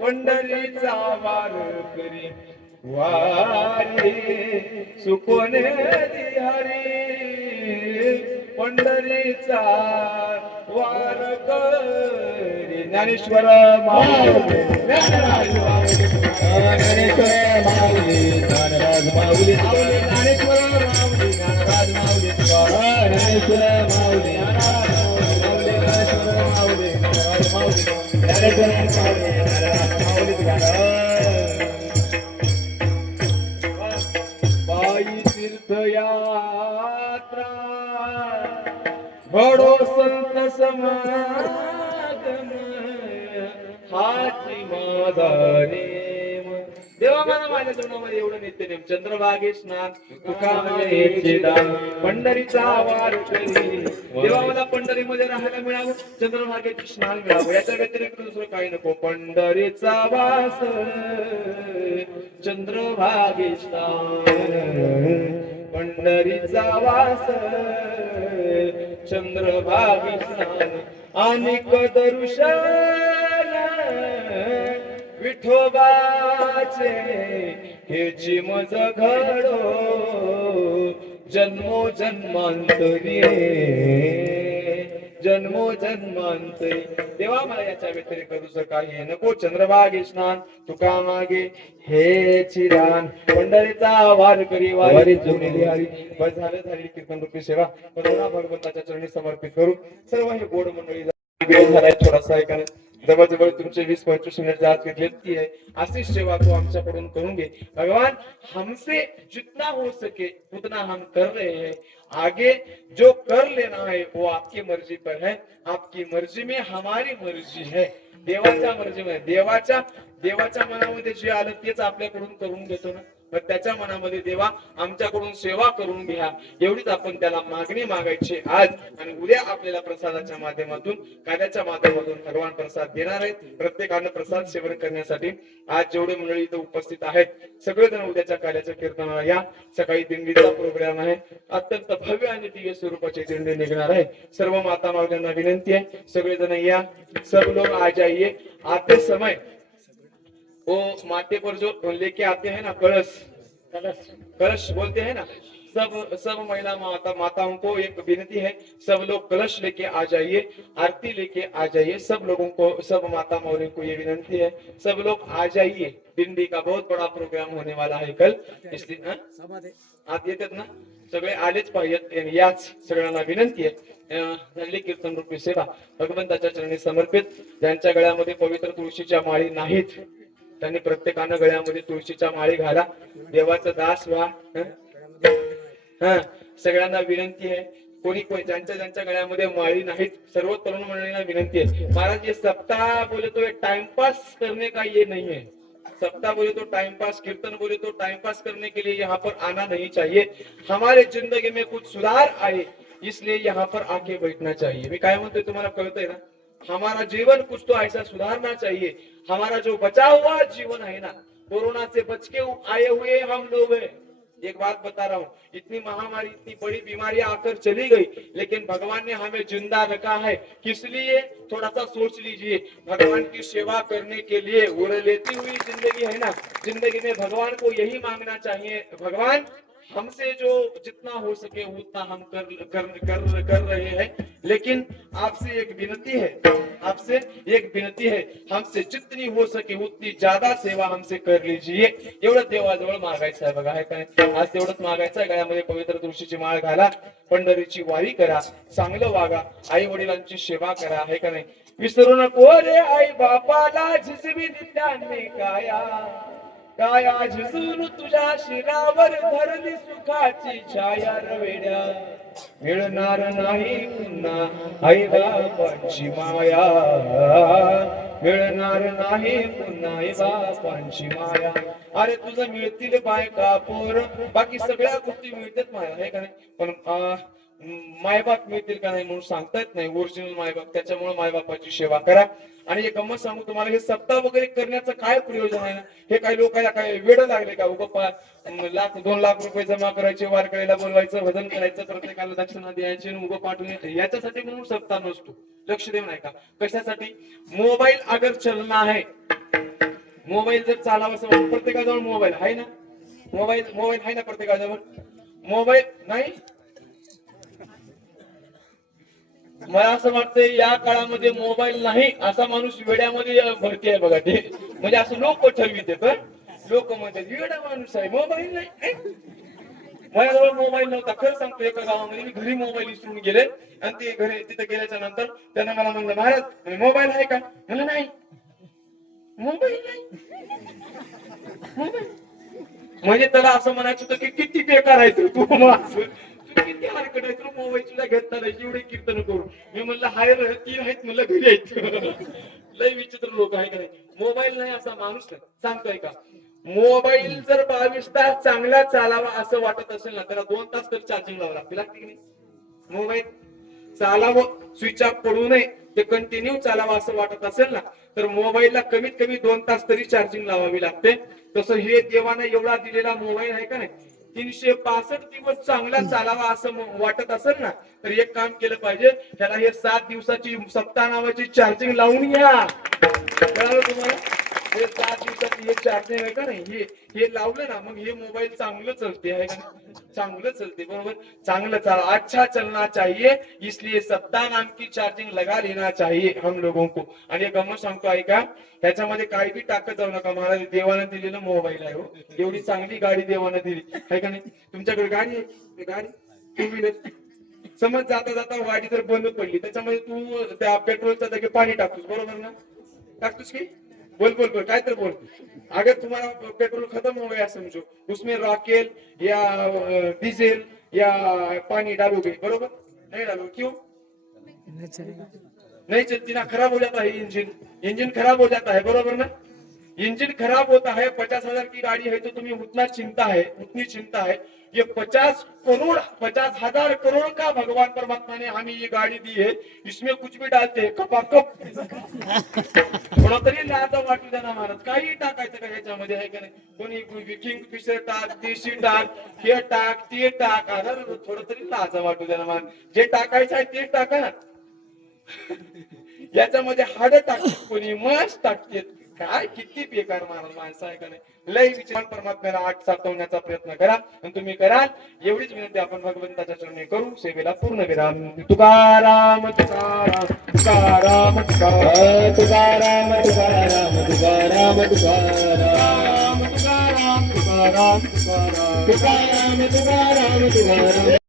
पंढरीचा वार करी वारी सुकोने दिहारी पंढरीचा वार करी ज्ञानेश्वर माऊली ज्ञानराज माऊली ज्ञानेश्वर माऊली ज्ञानराज माऊली ज्ञानेश्वर माऊली ज्ञानराज माऊली ज्ञानेश्वर माऊली ज्ञानराज माऊली ज्ञानेश्वर माऊली ज्ञानराज माऊली ज्ञानेश्वर माऊली ज्ञानराज माऊली बाई तीर्थयात्रा बडो संत समागम हाची माझा नेम देवा मला माझ्या जीवनामध्ये एवढं नित्य नेम चंद्रभागे स्नान तुका म्हणे दान पंढरीचा वार करी देवा मला पंढरीमध्ये राहायला मिळावं चंद्रभागेचे स्नान मिळावं याच्या व्यतिरिक्त दुसरं काही नको पंढरीचा वास चंद्रभागे स्नान पंढरीचा वास चंद्रभागी स्नान अनेक दर्शन विठोबाचे हेची मज घडो जन्मो जन्मांतरी जन्मो जन्मांतरी देवा मला याच्या व्यतिरिक्त दुसरं काही नको चंद्रभागे स्नान तुका मागे हे चिरान पंढरीचा वार करी वारी जुनी हरी बस झाली कीर्तन रूपी सेवा परवा भगवंताच्या चरणी समर्पित करू सर्व हे गोड मंडळी वेळ झालाय थोडासा एकाने जवळजवळ तुमचे 20-25 मिनिट आज घेतली आहे अशी सेवा तू आमच्याकडून करून घे भगवान हमसे जितना हो सके उतना हम कर रहे हैं आगे जो कर लेना है वो आपकी मर्जी पर है आपकी मर्जी में हमारी मर्जी है देवाच्या मर्जीमध्ये देवाच्या मनामध्ये जे आलं तेच आपल्याकडून करून घेतो ना पण त्याच्या मनामध्ये देवा आमच्याकडून सेवा करून घ्या एवढीच आपण त्याला मागणी मागायची आज आणि उद्या आपल्याला प्रसादाच्या माध्यमातून कार्याच्या माध्यमातून भगवान प्रसाद देणार आहेत प्रत्येकानं प्रसाद सेवन करण्यासाठी आज जेवढे मंडळी इथं उपस्थित आहेत सगळेजण उद्याच्या कार्याच्या कीर्तनाला या सकाळी दिंडीचा प्रोग्राम आहे अत्यंत भव्य आणि दिव्य स्वरूपाची दिंडी निघणार आहे सर्व माता मावल्यांना विनंती आहे सगळेजण या सब लोग आ जाइए आते समय वो माथे पर जो लेके आते हैं ना कलश कलश बोलते हैं ना सब महिला माताओं को एक विनती है सब लोग कलश लेके आ जाइए आरती लेके आ जाइए सब लोगों को सब माता मौली को ये विनंती है सब लोग आ जाइए दिंडी का बहुत बड़ा प्रोग्राम होने वाला है कल इसलिए आत येतात ना सगळे आलेच पाहिजेत याच सगळ्यांना विनंती आहे झाली कीर्तन रूपी सेवा भगवंताच्या चरणी समर्पित ज्यांच्या गळ्यामध्ये पवित्र तुळशीच्या माळी नाहीत त्यांनी प्रत्येकानं गळ्यामध्ये तुळशीच्या माळी घाला देवाचा दास व्हा सगळ्यांना विनंती आहे कोणी ज्यांच्या गळ्यामध्ये माळी नाहीत सर्व तरुण मंडळींना विनंती है महाराज ये सप्ताह बोले तो टाइम पास करने का ये नहीं है सप्ताह बोले तो टाइम पास कीर्तन बोले तो टाइम पास करने के लिए यहाँ पर आना नहीं चाहिए हमारे जिंदगी में कुछ सुधार आए इसलिए यहाँ पर आके बैठना चाहिए मैं काय म्हणतोय तुम्हाला कळतंय ना हमारा जीवन कुछ तो ऐसा सुधारना चाहिए हमारा जो बचा हुआ जीवन है ना कोरोना से बच के आए हुए हम लोग हैं एक बात बता रहा हूँ इतनी महामारी इतनी बड़ी बीमारियां आकर चली गई लेकिन भगवान ने हमें जिंदा रखा है किस लिए थोड़ा सा सोच लीजिए भगवान की सेवा करने के लिए उड़ लेती हुई जिंदगी है ना जिंदगी में भगवान को यही मांगना चाहिए भगवान हमसे जो जितना हो सके उतना हम कर रहे हैं लेकिन आपसे एक विनती है हमसे जितनी हो सके उतनी ज्यादा सेवा हमसे कर लीजिए एवढं देवाजवळ मागायचं आहे बघा आहे काय आज तेवढंच मागायचं आहे गळ्यामध्ये पवित्र तुळशीची माळ घाला पंढरीची वारी करा चांगलं वागा आई वडिलांची सेवा करा आहे का नाही विसरू नको रे आई बापाला झिजवी दिल्याने काया झिजून तुझ्या शिरावर धरली सुखाची छाया रवेड्या मिळणार नाही पुन्हा आई बापांची माया मिळणार नाही पुन्हा आई बापांची माया अरे तुझं मिळतील बायका पोर बाकी सगळ्या गोष्टी मिळतात माया आहे का नाही पण मायबाप मिळतील का नाही म्हणून सांगता येत नाही. ओरिजिनल मायबाप, त्याच्यामुळे मायबापाची सेवा करा. आणि एक गंमत सांगू तुम्हाला, हे सप्ताह वगैरे करण्याचं काय प्रयोजन आहे ना? हे काही लोकांना काय वेड लागले का? उगा लाख 2 लाख रुपये जमा करायचे, वारकरीला बोलवायचं, भजन करायचं, प्रत्येकाला दक्षिणा द्यायची आणि उगा पाठवून यायचं. याच्यासाठी म्हणून सप्ताह नसतो. लक्ष देऊ नये का? कशासाठी? मोबाईल अगर चलना आहे, मोबाईल जर चालावा असं, प्रत्येकाजवळ मोबाईल आहे ना? मोबाईल आहे ना प्रत्येकाजवळ? मोबाईल नाही? मला असं वाटतंय या काळामध्ये मोबाईल नाही असा माणूस वेड्यामध्ये भरती आहे बघा. ते म्हणजे असं लोक ठरवित लोक म्हणतात वेडा माणूस आहे, मोबाईल नाही. माझ्याजवळ मोबाईल नव्हता, खरं सांगतो. एका गावामध्ये मी घरी मोबाईल विसरून गेले आणि ते घरी तिथे गेल्याच्या नंतर त्याने मला म्हणलं, महाराज मोबाईल आहे का? मला नाही, मोबाईल नाही. म्हणजे त्याला असं म्हणायचं होतं की किती बेकार आहे तू किती हरकत आहे, तू मोबाईल सुद्धा घेतला नाही, एवढे कीर्तन करू. मी म्हणलं हाय 3 आहेत म्हणलं घरी आहेत. लय विचित्र लोक आहे का नाही? मोबाईल नाही असा माणूस नाही. सांगतोय का? मोबाईल जर 22 तास चांगला चालावा असं वाटत असेल ना, त्याला 2 तास तर चार्जिंग लावावं लागते. लागते की नाही? मोबाईल चालावं, स्विच ऑफ पडू नये, ते कंटिन्यू चालावं असं वाटत असेल ना, तर मोबाईलला कमीत कमी 2 तास तरी चार्जिंग लावावी लागते. तसं हे देवाने एवढा दिलेला मोबाईल आहे का नाही, 365 दिवस चांगला चालावा असं वाटत असेल ना, तर एक काम केलं पाहिजे, त्याला हे 7 दिवसाची सप्ताह नावाची चार्जिंग लावून घ्या. कळालं तुम्हाला? हे 7 दिवसाची हे चार्जिंग आहे का नाही, हे लावलं ना, मग हे मोबाईल चांगलं चलते आहे का? चांगलं चलते, बरोबर. चांगलं चाल, अच्छा चलना चाहिए, इसलिए सप्ताह नाम की चार्जिंग लगा लेना चाहिए हम लोगों को. आणि गंमत सांगतो ऐका, त्याच्यामध्ये काही बी टाकत जाऊ नका. महाराज देवाने दिलेलं मोबाईल आहे हो, एवढी चांगली गाडी देवाने दिली आहे का नाही? तुमच्याकडे गाडी आहे, गाडी 2 व्हीलर, समज जाता जाता गाडी जर बंद पडली, त्याच्यामध्ये तू त्या पेट्रोलच्या जागी पाणी टाकतोस, बरोबर ना? टाकतोस की? बोल बोल बोल, काय तर बोल. अगर तुम्हारा पेट्रोल खत्म हो गया समझो, उसमें रॉकेल या डीजल या पानी डालोगे, बरोबर? नहीं डालो, क्यों? नहीं चलती ना, खराब हो जाता है इंजन खराब हो जाता है, बरोबर ना? इंजन खराब होता है. 50,000 की गाड़ी है तो तुम्हें उतनी चिंता है. ये 50,000 करोड़ का भगवान परमात्मा ने हमें ये गाड़ी दी है, इसमें कुछ भी डालते हैं कपाकप. थोडा तरी लाजा वाटू द्या ना महाराज, काही टाकायचं का ह्याच्यामध्ये आहे का नाही? कोणी किंग फिशर टाक, देशी टाक, हे टाक, ते टाक. अरे थोडं तरी लाजा वाटू द्या ना महाराज. जे टाकायचं आहे ते टाका ना. याच्यामध्ये हाड टाकतात, कोणी मांस टाकतात. काय किती बेकार माणसं आहे का नाही? लय विचार. परमात्म्याला 8 सातवण्याचा प्रयत्न करा आणि तुम्ही कराल एवढीच विनंती आपण भगवंताच्या चरणी करू. सेवेला पूर्ण विराम. तुकाराम तुकाराम तुकाराम तुकाराम तुकाराम तुकाराम तुकाराम तुकाराम तुकाराम तुकाराम तुकाराम तुकाराम तुकाराम तुकाराम.